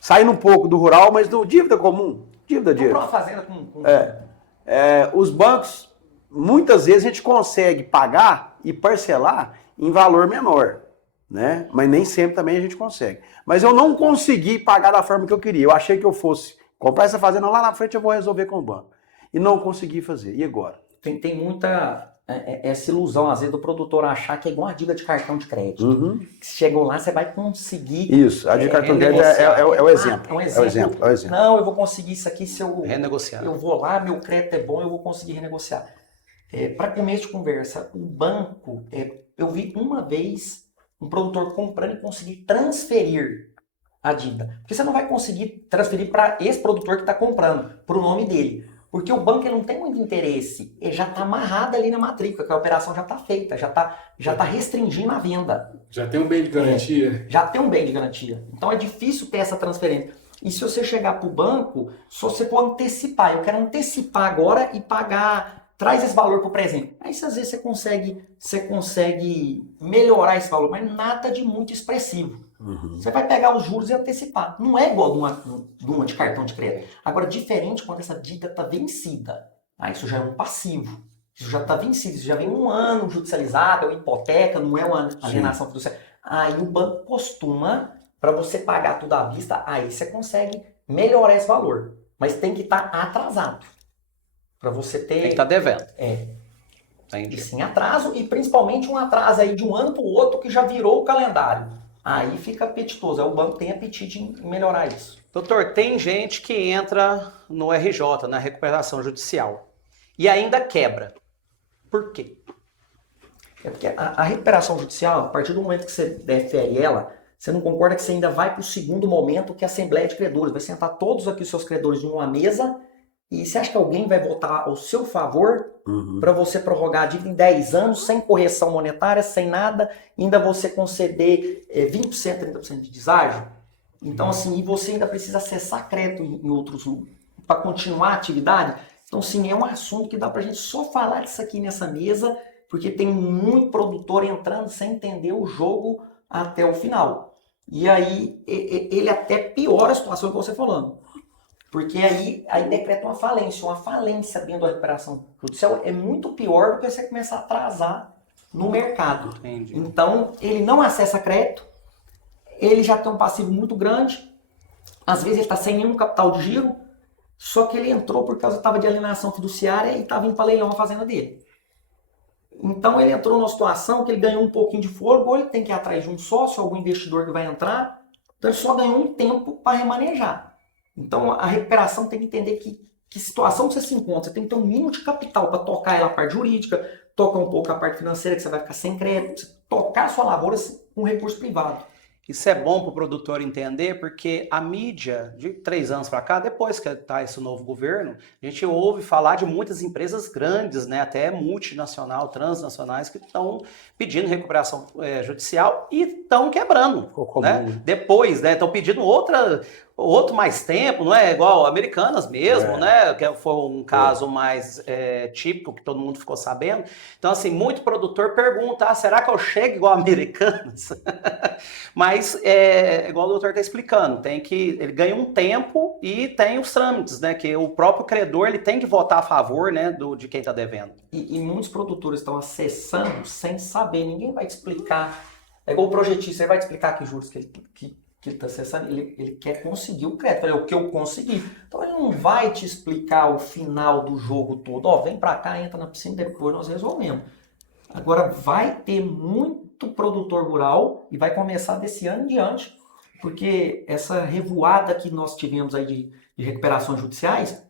saindo um pouco do rural, mas do dívida comum, dívida de comprou uma fazenda com... os bancos, muitas vezes a gente consegue pagar e parcelar em valor menor, né? Mas nem sempre também a gente consegue. Mas eu não consegui pagar da forma que eu queria. Eu achei que eu fosse comprar essa fazenda lá na frente, eu vou resolver com o banco. E não consegui fazer. E agora? Tem muita essa ilusão, às vezes, do produtor achar que é igual a dívida de cartão de crédito. Que se chegou lá, você vai conseguir... Isso, a de cartão de crédito é o exemplo. É um exemplo. É o exemplo. Não, eu vou conseguir isso aqui se eu... Renegociar. Eu vou lá, meu crédito é bom, eu vou conseguir renegociar. Para começo de conversa, o banco... eu vi uma vez um produtor comprando e conseguir transferir a dívida. Porque você não vai conseguir transferir para esse produtor que está comprando, para o nome dele. Porque o banco ele não tem muito interesse. Ele já está amarrado ali na matrícula, que a operação já está feita, já tá restringindo a venda. Já tem um bem de garantia. Já tem um bem de garantia. Então é difícil ter essa transferência. E se você chegar para o banco, só você for antecipar. Eu quero antecipar agora e pagar, traz esse valor para o presente. Aí às vezes você consegue melhorar esse valor, mas nada de muito expressivo. Você vai pegar os juros e antecipar. Não é igual de uma de cartão de crédito. Agora, diferente quando essa dívida está vencida. Isso já é um passivo. Isso já está vencido. Isso já vem um ano judicializado, é uma hipoteca, não é uma alienação fiduciária. Aí o banco costuma, para você pagar tudo à vista, aí você consegue melhorar esse valor. Mas tem que estar atrasado. Para você ter... Tem que estar devendo. E sim, atraso, e principalmente um atraso aí de um ano para o outro que já virou o calendário. Aí fica apetitoso. Aí o banco tem apetite em melhorar isso. Doutor, tem gente que entra no RJ, na recuperação judicial, e ainda quebra. Por quê? Porque a recuperação judicial, a partir do momento que você defere ela, você não concorda que você ainda vai para o segundo momento, que é a Assembleia de Credores. Vai sentar todos aqui os seus credores em uma mesa. E você acha que alguém vai votar ao seu favor para você prorrogar a dívida em 10 anos, sem correção monetária, sem nada, ainda você conceder 20%, 30% de deságio? Então, assim, e você ainda precisa acessar crédito em outros para continuar a atividade? Então, sim, é um assunto que dá para a gente só falar disso aqui nessa mesa, porque tem muito produtor entrando sem entender o jogo até o final. E aí, ele até piora a situação que você falando. Porque aí decreta uma falência dentro da recuperação judicial é muito pior do que você começar a atrasar no mercado. Entendi. Então, ele não acessa crédito, ele já tem um passivo muito grande, às vezes ele está sem nenhum capital de giro, só que ele entrou por causa estava de alienação fiduciária e estava indo para leilão a fazenda dele. Então ele entrou numa situação que ele ganhou um pouquinho de fôlego, ou ele tem que ir atrás de um sócio, algum investidor que vai entrar, então ele só ganhou um tempo para remanejar. Então a recuperação tem que entender que situação que você se encontra, você tem que ter um mínimo de capital para tocar ela a parte jurídica, tocar um pouco a parte financeira, que você vai ficar sem crédito, você tocar a sua lavoura com recurso privado. Isso é bom para o produtor entender, porque a mídia, de 3 anos para cá, depois que está esse novo governo, a gente ouve falar de muitas empresas grandes, né, até multinacional, transnacionais, que estão pedindo recuperação judicial e estão quebrando. Né? Depois, né, estão pedindo outro mais tempo, não é igual Americanas mesmo, né? Que foi um caso mais típico que todo mundo ficou sabendo. Então, assim, muito produtor pergunta, será que eu chego igual Americanas? Mas, igual o doutor está explicando, ele ganha um tempo e tem os trâmites, né? Que o próprio credor ele tem que votar a favor, né, de quem está devendo. E muitos produtores estão acessando sem saber, ninguém vai te explicar. É igual o projetista, ele vai te explicar que juros que ele está acessando, ele quer conseguir o crédito, é o que eu consegui. Então ele não vai te explicar o final do jogo todo, ó, vem pra cá, entra na piscina, depois nós resolvemos. Agora vai ter muito produtor rural e vai começar desse ano em diante, porque essa revoada que nós tivemos aí de recuperações judiciais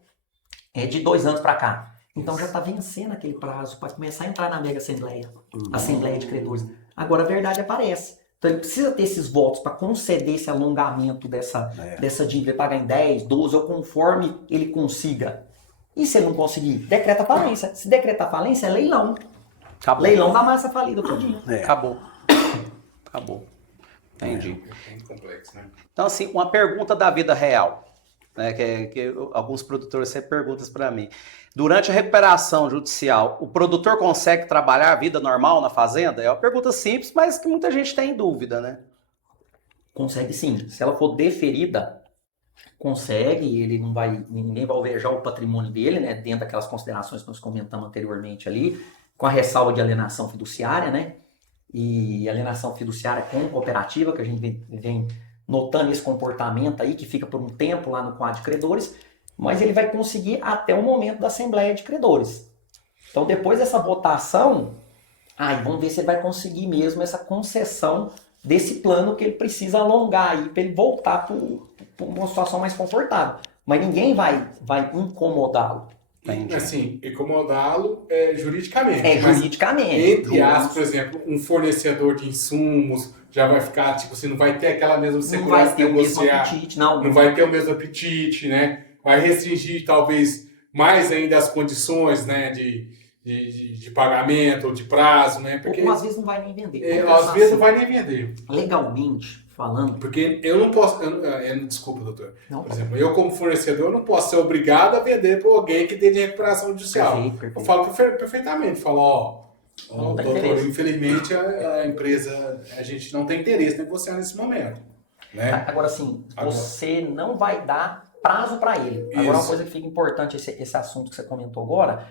é de 2 anos pra cá. Então já está vencendo aquele prazo para começar a entrar na mega assembleia, assembleia de credores. Agora a verdade aparece. Então ele precisa ter esses votos para conceder esse alongamento dessa dívida, pagar em 10, 12 ou conforme ele consiga. E se ele não conseguir, decreta falência. Se decretar falência, é leilão. Acabou. Leilão da massa falida todinho. Acabou. Entendi. É muito complexo, né? Então, assim, uma pergunta da vida real, né, que alguns produtores sempre perguntam para mim. Durante a recuperação judicial, o produtor consegue trabalhar a vida normal na fazenda? É uma pergunta simples, mas que muita gente tem dúvida, né? Consegue sim. Se ela for deferida, consegue, ninguém vai alvejar o patrimônio dele, né, dentro daquelas considerações que nós comentamos anteriormente ali, com a ressalva de alienação fiduciária, né? E alienação fiduciária com cooperativa, que a gente vem notando esse comportamento aí, que fica por um tempo lá no quadro de credores, mas ele vai conseguir até o momento da Assembleia de Credores. Então, depois dessa votação, vamos ver se ele vai conseguir mesmo essa concessão desse plano que ele precisa alongar aí para ele voltar para uma situação mais confortável. Mas ninguém vai incomodá-lo. Entendi. Assim, incomodá-lo juridicamente. Juridicamente. Entre aspas, por exemplo, um fornecedor de insumos já vai ficar, tipo, você não vai ter aquela mesma segurança de negociar. Não vai ter o mesmo apetite, né? Vai restringir talvez mais ainda as condições, né, de pagamento ou de prazo, né? Porque ou às vezes não vai nem vender. Às vezes não vai nem vender. Legalmente falando. Porque eu não posso. Desculpa, doutor. Não, por exemplo, eu como fornecedor eu não posso ser obrigado a vender para alguém que tem de recuperação judicial. Perfeito. Eu falo perfeitamente, falo, doutor, interesse. infelizmente a empresa, a gente não tem interesse em negociar nesse momento. Né? Agora sim, você não vai dar prazo para ele. Agora uma coisa que fica importante, esse assunto que você comentou agora,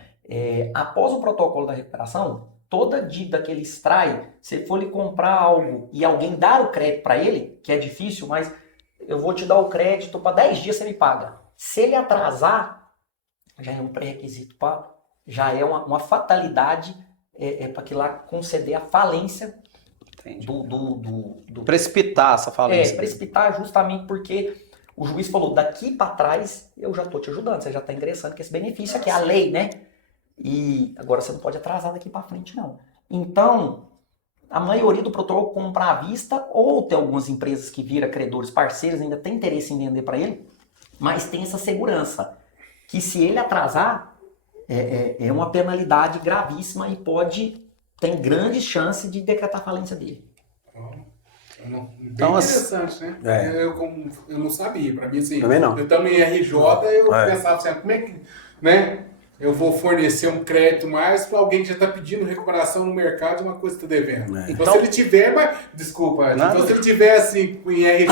após o protocolo da recuperação, toda dívida que ele extrai, se for lhe comprar algo e alguém dar o crédito para ele, que é difícil, mas eu vou te dar o crédito para 10 dias, você me paga. Se ele atrasar, já é um pré-requisito, já é uma fatalidade para que lá conceder a falência do precipitar essa falência. Precipitar justamente porque o juiz falou, daqui para trás eu já estou te ajudando, você já está ingressando com esse benefício, que é a lei, né? E agora você não pode atrasar daqui para frente, não. Então, a maioria do protocolo compra à vista, ou tem algumas empresas que viram credores parceiros, ainda tem interesse em vender para ele, mas tem essa segurança, que se ele atrasar, é uma penalidade gravíssima e tem grande chance de decretar a falência dele. Então, interessante, né? Eu não sabia, para mim assim, também não. Eu também em RJ, eu pensava assim, como é que, né? eu vou fornecer um crédito mais para alguém que já está pedindo recuperação no mercado de uma coisa que está devendo. Então, se ele tiver, desculpa, então se ele tiver assim em RJ,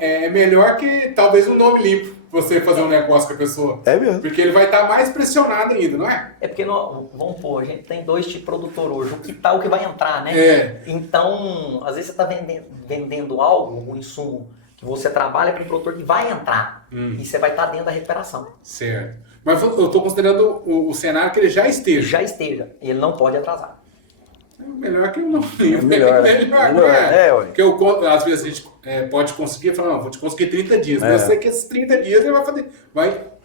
é melhor que talvez um nome limpo você fazer um negócio com a pessoa. É mesmo. Porque ele vai estar mais pressionado ainda, não é? É porque, vamos pôr, a gente tem 2 tipos de produtor hoje, o que tá, o que vai entrar, né? Então, às vezes você está vendendo algo, um insumo, que você trabalha para um produtor que vai entrar, e você vai estar dentro da recuperação. Certo. Mas eu estou considerando o cenário que ele já esteja. Já esteja, ele não pode atrasar. Melhor que eu não. Melhor, ué. Porque às vezes a gente pode conseguir, falar, não, vou te conseguir 30 dias. Mas eu sei que esses 30 dias ele vai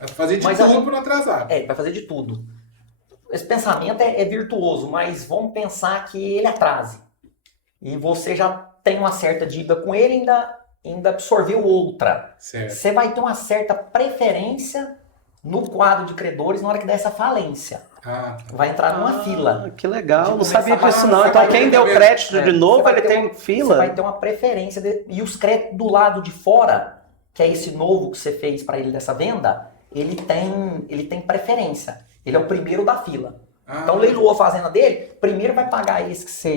fazer de tudo para não atrasar. Vai fazer de tudo. Esse pensamento é virtuoso, mas vamos pensar que ele atrase. E você já tem uma certa dívida com ele, ainda absorveu outra. Certo. Você vai ter uma certa preferência no quadro de credores na hora que der essa falência. Vai entrar numa fila. Que legal, De não sabia começar disso a não. pagar, Então você vai quem ter deu também- crédito de novo, ele tem Você fila. vai ter uma preferência. E os créditos do lado de fora, que é esse novo que você fez para ele dessa venda, ele tem preferência. Ele é o primeiro da fila. Então leiloou a fazenda dele, primeiro vai pagar essa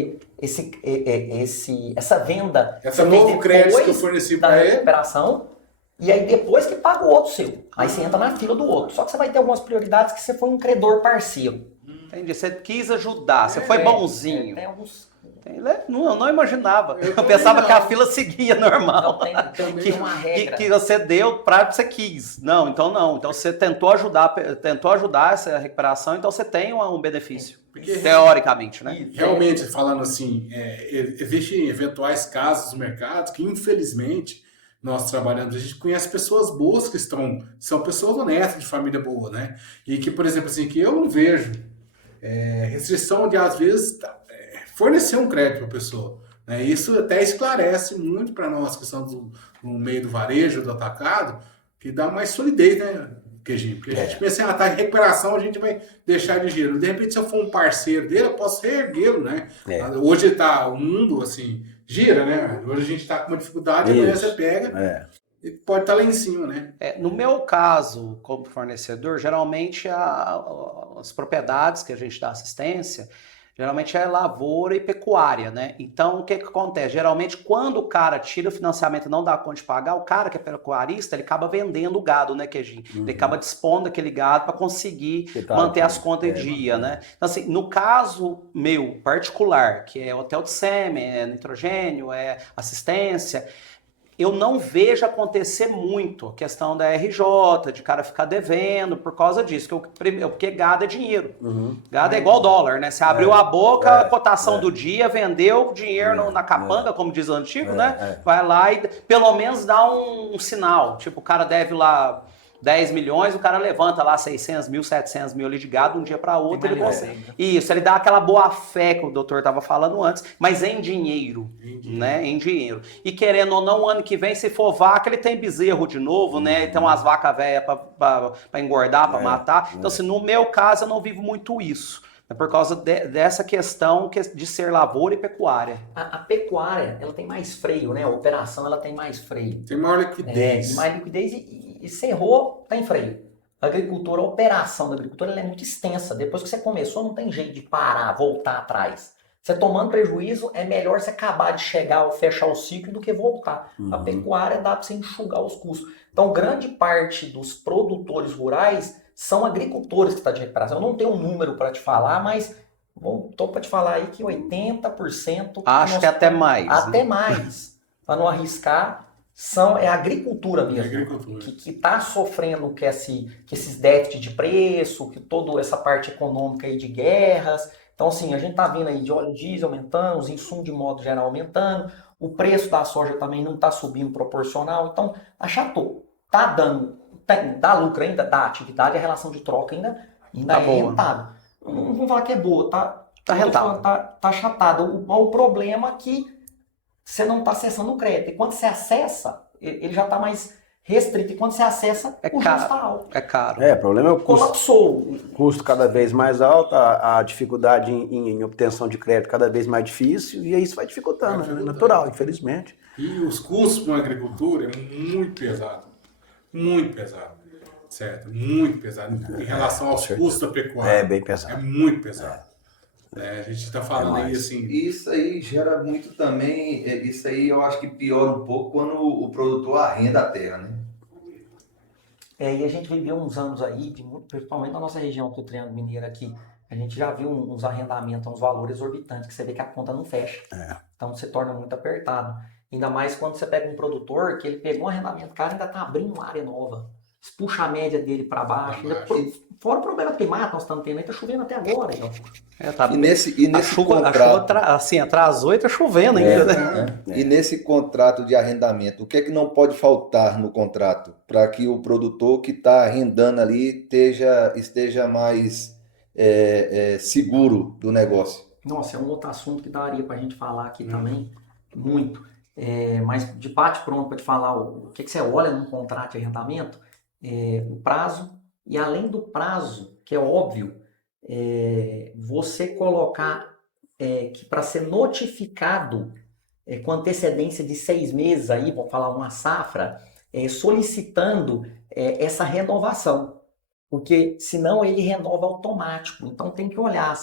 venda. Esse você fez novo crédito que eu depois forneci da para ele. recuperação. E aí depois que paga o outro seu. Aí você entra na fila do outro. Só que você vai ter algumas prioridades que você foi um credor parceiro. Entendi, você quis ajudar, você foi bonzinho. Tem alguns... Eu não imaginava. Eu Eu pensava também que a não. fila seguia normal. Não, tem uma regra. Que você deu para você quis. Não. Então você tentou ajudar essa recuperação, então você tem um benefício. Porque Teoricamente, né? realmente, falando assim, existem eventuais casos no mercado que, infelizmente, nós trabalhamos, a gente conhece pessoas boas que são pessoas honestas, de família boa, né? E que, por exemplo, assim, que eu não vejo restrição de, às vezes, fornecer um crédito para a pessoa. Né? Isso até esclarece muito para nós que estamos no meio do varejo, do atacado, que dá mais solidez, né, Queijinho? Porque a gente pensa, tá em recuperação, a gente vai deixar de giro. De repente, se eu for um parceiro dele, eu posso reerguê-lo, né? Hoje o mundo, assim, gira, né? Hoje a gente está com uma dificuldade, amanhã você pega e pode estar lá em cima, né? No meu caso, como fornecedor, geralmente as propriedades que a gente dá assistência, geralmente é lavoura e pecuária, né? Então, o que acontece? Geralmente, quando o cara tira o financiamento e não dá conta de pagar, o cara que é pecuarista, ele acaba vendendo o gado, né, Queijinho? Ele acaba dispondo aquele gado para conseguir manter as contas em dia, né? Então, assim, no caso meu particular, que é hotel de sêmen, é nitrogênio, é assistência, eu não vejo acontecer muito a questão da RJ, de cara ficar devendo por causa disso, porque gado é dinheiro. Gado é igual dólar, né? Você abriu a boca, a cotação do dia, vendeu dinheiro na capanga, como diz o antigo, né? Vai lá e pelo menos dá um sinal. Tipo, o cara deve lá 10 milhões, o cara levanta lá 600 mil, 700 mil ali de gado de um dia para outro. Ele consegue. Isso, ele dá aquela boa fé que o doutor estava falando antes, mas em dinheiro, né? Em dinheiro. E querendo ou não, o ano que vem, se for vaca, ele tem bezerro de novo, né? Ele tem umas vacas velhas para engordar, para matar. Então, assim, no meu caso, eu não vivo muito isso. É por causa dessa questão de ser lavoura e pecuária. A pecuária, ela tem mais freio, né? A operação, ela tem mais freio. Tem maior liquidez. Mais liquidez e se errou, tem freio. A agricultura, a operação da agricultura, ela é muito extensa. Depois que você começou, não tem jeito de parar, voltar atrás. Você tomando prejuízo, é melhor você acabar de chegar ou fechar o ciclo do que voltar. A pecuária dá para você enxugar os custos. Então, grande parte dos produtores rurais são agricultores que estão de recuperação. Eu não tenho um número para te falar, mas estou para te falar aí que 80%... Acho que até mais. Até mais. Para não arriscar, é a agricultura mesmo. Que está sofrendo com esses déficits de preço, que toda essa parte econômica aí de guerras. Então, assim, a gente está vendo aí de óleo diesel aumentando, os insumos de modo geral aumentando, o preço da soja também não está subindo proporcional. Então, achatou. Está dando... Dá lucro ainda? Dá. A atividade, a relação de troca ainda tá é rentável. Não vamos falar que é boa, tá rentável. Tá achatada. O problema é que você não está acessando o crédito. E quando você acessa, ele já está mais restrito. E quando você acessa, o juros está alto. É caro. O problema é o custo. Colapsou. Custo cada vez mais alto, a dificuldade em obtenção de crédito cada vez mais difícil, e aí isso vai dificultando, né? Natural, infelizmente. E os custos para a agricultura é muito pesado. Muito pesado. Certo, muito pesado. Em relação aos certeza. custos da pecuária. É bem É pesado. muito pesado. A gente está falando aí mais. assim. Isso aí gera muito também, isso aí eu acho que piora um pouco quando o produtor arrenda a terra, né? E a gente viveu uns anos aí, principalmente na nossa região do Triângulo Mineiro aqui, a gente já viu uns arrendamentos, uns valores exorbitantes, que você vê que a conta não fecha. Então se torna muito apertado. Ainda mais quando você pega um produtor que ele pegou um arrendamento, o cara ainda está abrindo uma área nova. Você puxa a média dele para baixo. Fora o problema climático nós estamos tendo aí, tá chovendo até agora. Então. E nesse contrato, Atrasou e tá chovendo ainda, né? E nesse contrato de arrendamento, o que é que não pode faltar no contrato para que o produtor que está arrendando ali esteja mais seguro do negócio? Nossa, é um outro assunto que daria para a gente falar aqui também, muito. Mas de bate pronto para te falar o que você olha num contrato de arrendamento, o prazo, e além do prazo, que é óbvio, você colocar que para ser notificado com antecedência de 6 meses, aí, vamos falar uma safra, solicitando essa renovação, porque senão ele renova automático. Então tem que olhar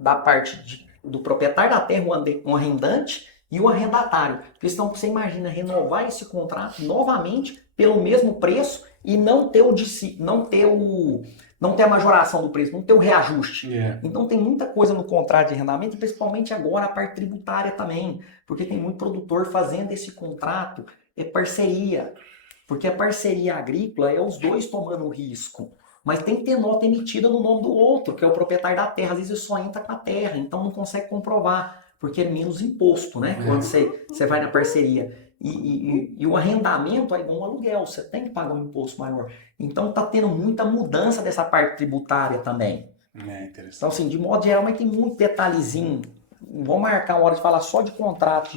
da parte do proprietário da terra, o arrendante e o arrendatário. Porque senão você imagina renovar esse contrato novamente pelo mesmo preço e não ter a majoração do preço, não ter o reajuste. Então tem muita coisa no contrato de arrendamento, principalmente agora a parte tributária também, porque tem muito produtor fazendo esse contrato, parceria, porque a parceria agrícola é os dois tomando o risco, mas tem que ter nota emitida no nome do outro, que é o proprietário da terra, às vezes só entra com a terra, então não consegue comprovar, porque é menos imposto, né, quando você vai na parceria. E o arrendamento é igual um aluguel, você tem que pagar um imposto maior. Então está tendo muita mudança dessa parte tributária também. Interessante. Então, assim, de modo geral, mas tem muito detalhezinho. Vamos marcar uma hora de falar só de contrato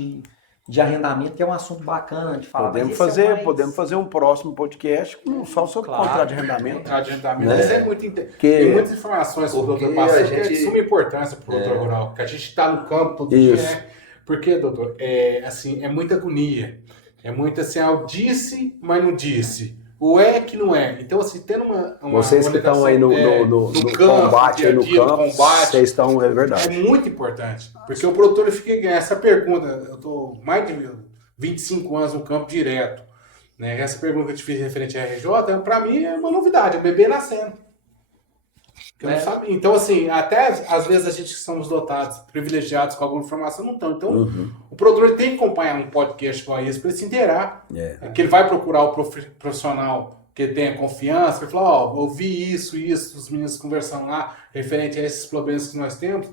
de arrendamento, que é um assunto bacana de falar. Podemos fazer um próximo podcast só sobre contrato de arrendamento. Contrato de arrendamento. Né? Isso é muito tem muitas informações sobre o doutor Passos, que é de suma importância para o produtor rural, porque a gente está no campo todo dia, né? Porque, doutor, é muita agonia. É muito assim, eu disse, mas não disse. O que não é. Então, assim, tendo uma vocês que estão aí no campo, combate, aí no campo, vocês estão, é verdade. É muito importante. Porque o produtor fica essa pergunta. Eu estou mais de 25 anos no campo direto. Né? Essa pergunta que eu te fiz referente à RJ, para mim é uma novidade, é o bebê nascendo. Eu não sabia. Então, assim, até às vezes a gente que somos dotados, privilegiados com alguma informação, não estão. Então, o produtor tem que acompanhar um podcast igual esse para ele se inteirar. Que ele vai procurar o profissional que ele tenha confiança, vai falar, ouvi isso, os meninos conversando lá, referente a esses problemas que nós temos.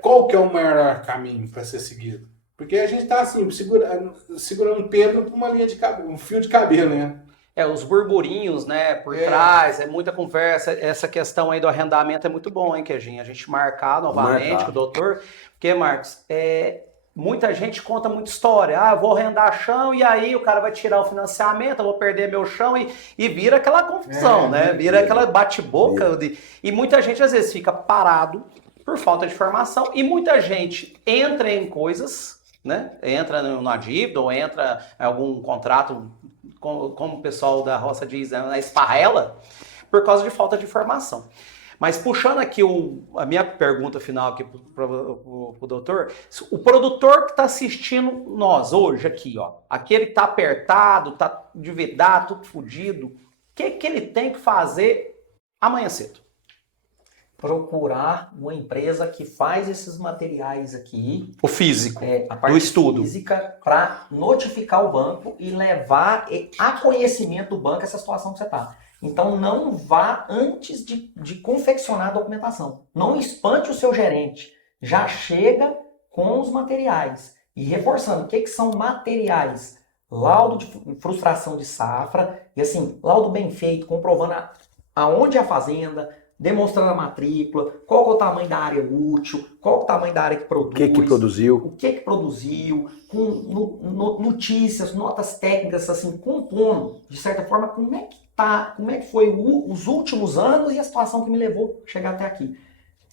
Qual que é o maior caminho para ser seguido? Porque a gente está, assim, segurando um Pedro por uma linha de cabelo, um fio de cabelo, né? Os burburinhos, né, por trás, muita conversa. Essa questão aí do arrendamento é muito bom, hein, Queijinho? A gente marcar novamente com o doutor. Porque, Marcos, muita gente conta muita história. Eu vou arrendar chão e aí o cara vai tirar o financiamento, eu vou perder meu chão e vira aquela confusão, né? Vira aquela bate-boca. E muita gente, às vezes, fica parado por falta de informação e muita gente entra em coisas, né? Entra numa dívida ou entra em algum contrato, como o pessoal da roça diz, na esparrela, por causa de falta de informação. Mas puxando aqui a minha pergunta final aqui para o doutor, o produtor que está assistindo nós hoje aqui, aquele que está apertado, está endividado, tudo fodido, o que ele tem que fazer amanhã cedo? Procurar uma empresa que faz esses materiais aqui. O físico, a parte do estudo. Física, para notificar o banco e levar a conhecimento do banco essa situação que você está. Então não vá antes de confeccionar a documentação. Não espante o seu gerente. Já chega com os materiais. E reforçando, o que são materiais? Laudo de frustração de safra, e assim, laudo bem feito, comprovando aonde é a fazenda, demonstrando a matrícula, qual que é o tamanho da área útil, qual que é o tamanho da área que produz, o que produziu, com notícias, notas técnicas, assim, compondo, de certa forma, como é que foi os últimos anos e a situação que me levou a chegar até aqui.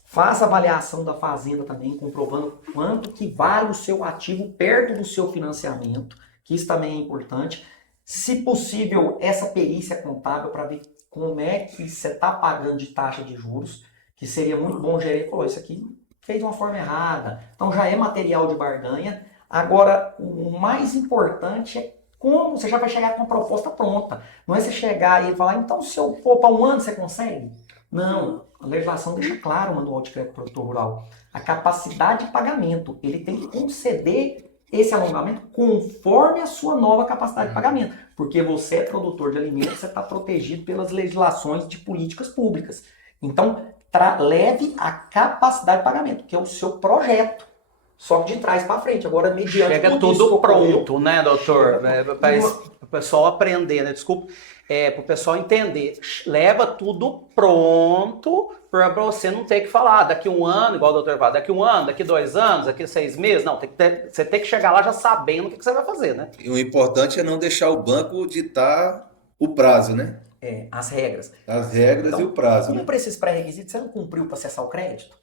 Faça avaliação da fazenda também, comprovando quanto que vale o seu ativo perto do seu financiamento, que isso também é importante. Se possível, essa perícia contábil para ver como é que você está pagando de taxa de juros, que seria muito bom o gerente falou, isso aqui fez de uma forma errada. Então já é material de barganha. Agora, o mais importante é como você já vai chegar com a proposta pronta. Não é você chegar e falar, então se eu for para um ano, você consegue? Não, a legislação deixa claro o manual de crédito produtor rural. A capacidade de pagamento, ele tem que conceder esse alongamento conforme a sua nova capacidade de pagamento. Porque você é produtor de alimentos, você está protegido pelas legislações de políticas públicas. Então, leve a capacidade de pagamento, que é o seu projeto. Só que de trás para frente. Agora, mediante Chega tudo tudo isso pronto, né, doutor? Para uma- o pessoal aprender, né? Desculpa. Para o pessoal entender. Leva tudo pronto para você não ter que falar daqui um ano, igual o doutor fala, daqui um ano, daqui 2 anos, daqui 6 meses. Não, você tem que chegar lá já sabendo o que você vai fazer, né? E o importante é não deixar o banco ditar o prazo, né? as regras. As regras Então, e o prazo, né? Cumpre esses pré-requisitos, você não cumpriu para acessar o crédito?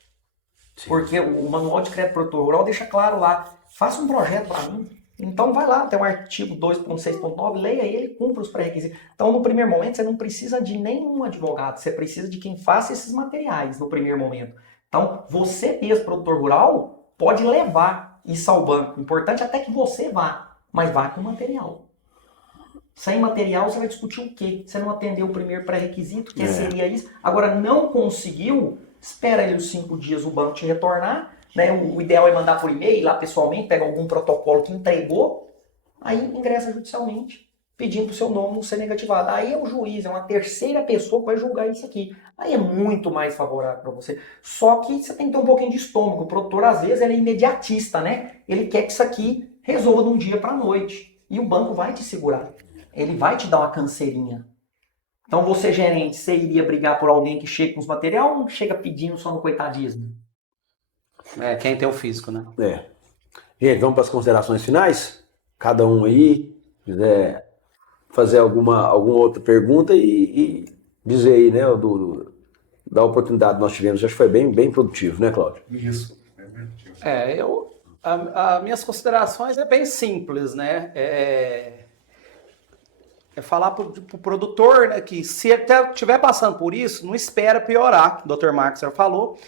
Porque o manual de crédito produtor rural deixa claro lá, faça um projeto para mim. Então vai lá, tem um artigo 2.6.9, leia ele e cumpra os pré-requisitos. Então no primeiro momento você não precisa de nenhum advogado, você precisa de quem faça esses materiais no primeiro momento. Então você mesmo, produtor rural, pode levar isso ao banco. Importante até que você vá, mas vá com material. Sem material você vai discutir o quê? Você não atendeu o primeiro pré-requisito, que seria isso. Agora não conseguiu, espera aí os 5 dias o banco te retornar. Né? O ideal é mandar por e-mail, lá pessoalmente, pega algum protocolo que entregou, aí ingressa judicialmente, pedindo para o seu nome não ser negativado. Aí é o juiz, é uma terceira pessoa que vai julgar isso aqui. Aí é muito mais favorável para você. Só que você tem que ter um pouquinho de estômago. O produtor, às vezes, ele é imediatista, né? Ele quer que isso aqui resolva de um dia para a noite. E o banco vai te segurar. Ele vai te dar uma canseirinha. Então você, gerente, você iria brigar por alguém que chega com os materiais ou não chega pedindo só no coitadismo? Quem tem o físico, né? Gente, vamos para as considerações finais? Cada um aí quiser fazer alguma outra pergunta e dizer aí, né, da oportunidade que nós tivemos. Acho que foi bem produtivo, né, Cláudio? Isso. As minhas considerações é bem simples, né? É falar para o produtor, né, que se ele estiver passando por isso, não espera piorar, o Dr. Marcos já falou.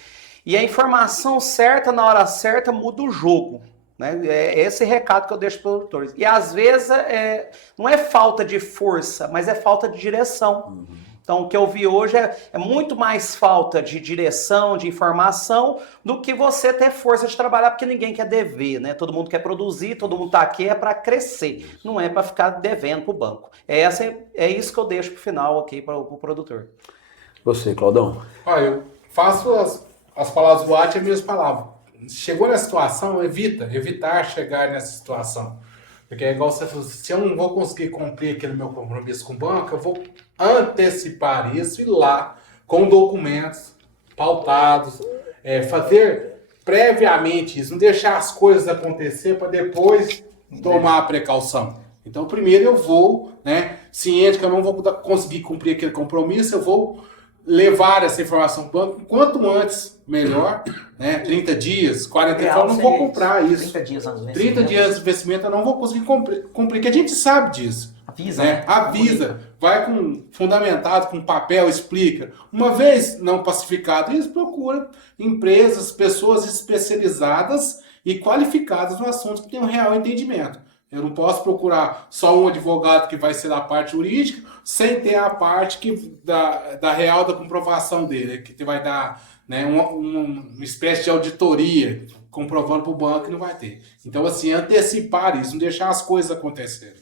E a informação certa, na hora certa, muda o jogo. Né? É esse recado que eu deixo para os produtores. E às vezes não é falta de força, mas é falta de direção. Então o que eu vi hoje é muito mais falta de direção, de informação, do que você ter força de trabalhar, porque ninguém quer dever, né? Todo mundo quer produzir, todo mundo está aqui para crescer, não é para ficar devendo para o banco. É isso que eu deixo para o final aqui para o produtor. Você, Claudão? Olha, eu faço as palavras do Ati, as minhas palavras. Chegou na situação, evitar chegar nessa situação. Porque é igual você falou, se eu não vou conseguir cumprir aquele meu compromisso com o banco, eu vou antecipar isso e ir lá com documentos pautados, fazer previamente isso, não deixar as coisas acontecer para depois tomar a precaução. Então, primeiro eu vou, né, ciente que eu não vou conseguir cumprir aquele compromisso, eu vou levar essa informação para o banco, quanto antes, melhor, né? 30 dias, 40 dias, eu não vou comprar isso. 30 dias antes do 30 dias de vencimento eu não vou conseguir cumprir, que a gente sabe disso. Avisa, né? Avisa, vai fundamentado, com papel, explica. Uma vez não pacificado isso, procura empresas, pessoas especializadas e qualificadas no assunto que tem um real entendimento. Eu não posso procurar só um advogado que vai ser da parte jurídica, sem ter a parte da real da comprovação dele, que vai dar, né, uma espécie de auditoria, comprovando para o banco que não vai ter. Então, assim, antecipar isso, não deixar as coisas acontecerem.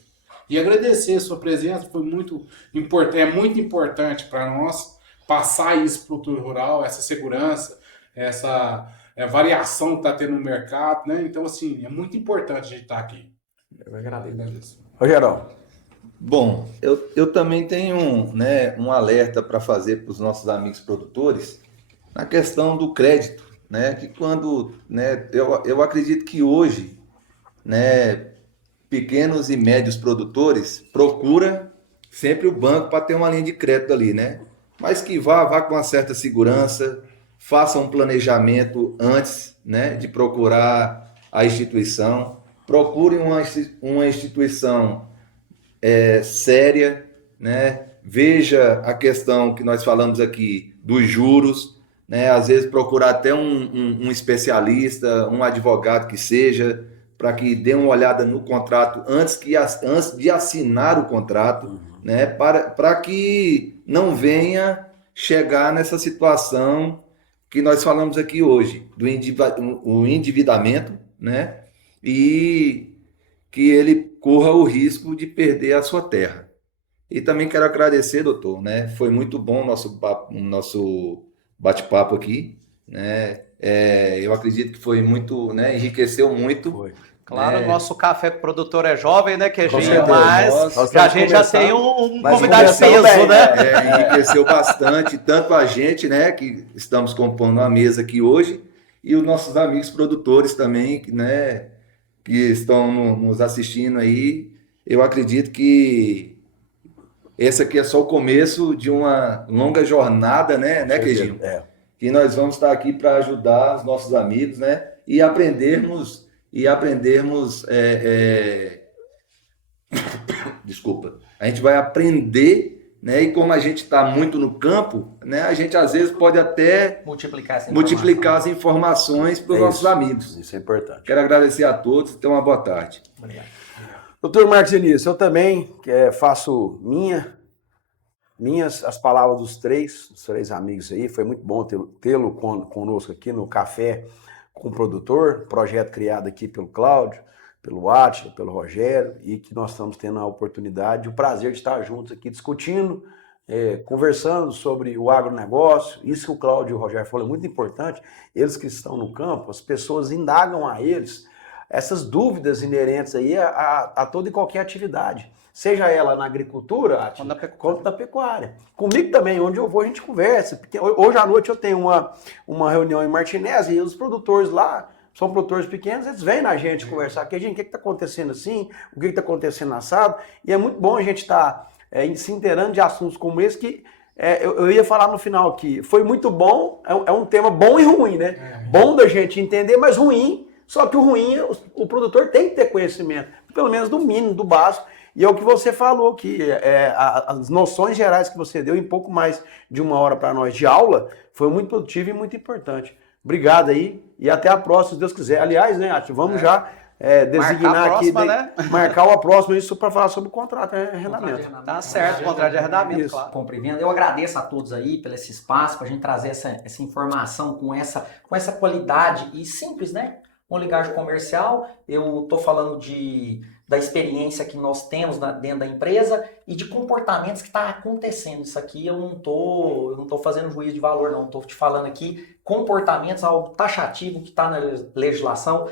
E agradecer a sua presença, foi muito importante, é muito importante para nós passar isso para o produtor rural, essa segurança, essa variação que está tendo no mercado, né? Então, assim, é muito importante a gente estar aqui. Eu agradeço. Rogerão. Bom, eu também tenho um alerta para fazer para os nossos amigos produtores na questão do crédito, né? Que quando, né, eu acredito que hoje, né, pequenos e médios produtores procura sempre o banco para ter uma linha de crédito ali, né? Mas que vá com uma certa segurança, faça um planejamento antes, né, de procurar a instituição. Procure uma instituição séria, né? Veja a questão que nós falamos aqui dos juros, né? Às vezes procurar até um especialista, um advogado que seja, para que dê uma olhada no contrato antes de assinar o contrato, né? Para que não venha chegar nessa situação que nós falamos aqui hoje, o endividamento, né? E que ele corra o risco de perder a sua terra. E também quero agradecer, doutor, né? Foi muito bom o nosso bate-papo aqui, né? Eu acredito que foi muito, né? Enriqueceu muito. Foi. Claro, o É. nosso café produtor é jovem, né, Queijinho? certeza. Mas Nós a gente já tem mas convidado de começamos peso, bem, né? Enriqueceu bastante, tanto a gente, né, que estamos compondo a mesa aqui hoje, e os nossos amigos produtores também, né, que estão nos assistindo aí. Eu acredito que esse aqui é só o começo de uma longa jornada, né, Queijinho? É. Que nós vamos estar aqui para ajudar os nossos amigos, né, e aprendermos desculpa, a gente vai aprender, né? E como a gente está muito no campo, né? A gente às vezes pode até multiplicar as informações para os É nossos isso. amigos. Isso é importante. Quero agradecer a todos e tenham uma boa tarde. Obrigado. Doutor Marcos Elias, eu também faço minhas as palavras dos três amigos aí. Foi muito bom tê-lo conosco aqui no Café com o Produtor, projeto criado aqui pelo Cláudio, pelo Átila, pelo Rogério, e que nós estamos tendo a oportunidade, o prazer de estar juntos aqui discutindo, conversando sobre o agronegócio. Isso que o Cláudio e o Rogério falaram é muito importante. Eles que estão no campo, as pessoas indagam a eles essas dúvidas inerentes aí a toda e qualquer atividade. Seja ela na agricultura, Átila, quanto na pecuária. Comigo também, onde eu vou a gente conversa. Porque hoje à noite eu tenho uma reunião em Martinez e os produtores lá, são produtores pequenos, eles vêm na gente conversar. Que, gente, o que está acontecendo assim? O que está acontecendo assado? E é muito bom a gente estar se inteirando de assuntos como esse que eu ia falar no final aqui. Foi muito bom, é um tema bom e ruim, né? Bom da gente entender, mas ruim. Só que o ruim, o produtor tem que ter conhecimento, pelo menos do mínimo, do básico. E é o que você falou, que as noções gerais que você deu em pouco mais de uma hora para nós de aula, foi muito produtivo e muito importante. Obrigado aí e até a próxima, se Deus quiser. Aliás, né, Átila, vamos já designar aqui, marcar a próxima, isso para falar sobre o contrato de arrendamento. Tá certo, contrato de arrendamento, Isso. claro. Compra e venda. Eu agradeço a todos aí pelo esse espaço, para a gente trazer essa informação com essa qualidade e simples, né? Uma linguagem comercial. Eu estou falando da experiência que nós temos dentro da empresa e de comportamentos que está acontecendo. Isso aqui eu não tô fazendo juízo de valor, não. Estou te falando aqui comportamentos, algo taxativo que está na legislação,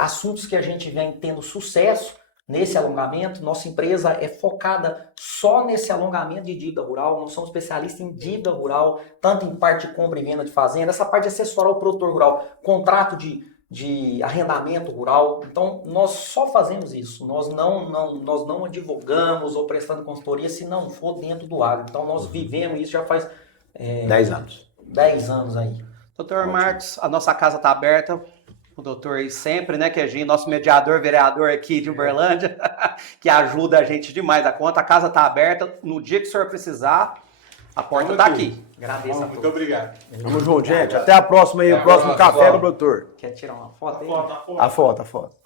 assuntos que a gente vem tendo sucesso nesse alongamento. Nossa empresa é focada só nesse alongamento de dívida rural. Nós somos especialistas em dívida rural, tanto em parte de compra e venda de fazenda, essa parte de assessorar o produtor rural, contrato de arrendamento rural. Então, nós só fazemos isso. Nós não advogamos ou prestando consultoria se não for dentro do agro. Então, nós vivemos isso já faz 10 anos. 10 anos aí. Doutor Marcos, a nossa casa está aberta. O doutor aí sempre, né, Queijinho, nosso mediador, vereador aqui de Uberlândia, que ajuda a gente demais da conta. A casa está aberta. No dia que o senhor precisar, a porta está aqui. Agradeço a todos. Muito obrigado. Tamo junto, gente. Até a próxima aí, o próximo Café com o Produtor. Quer tirar uma foto aí? A foto.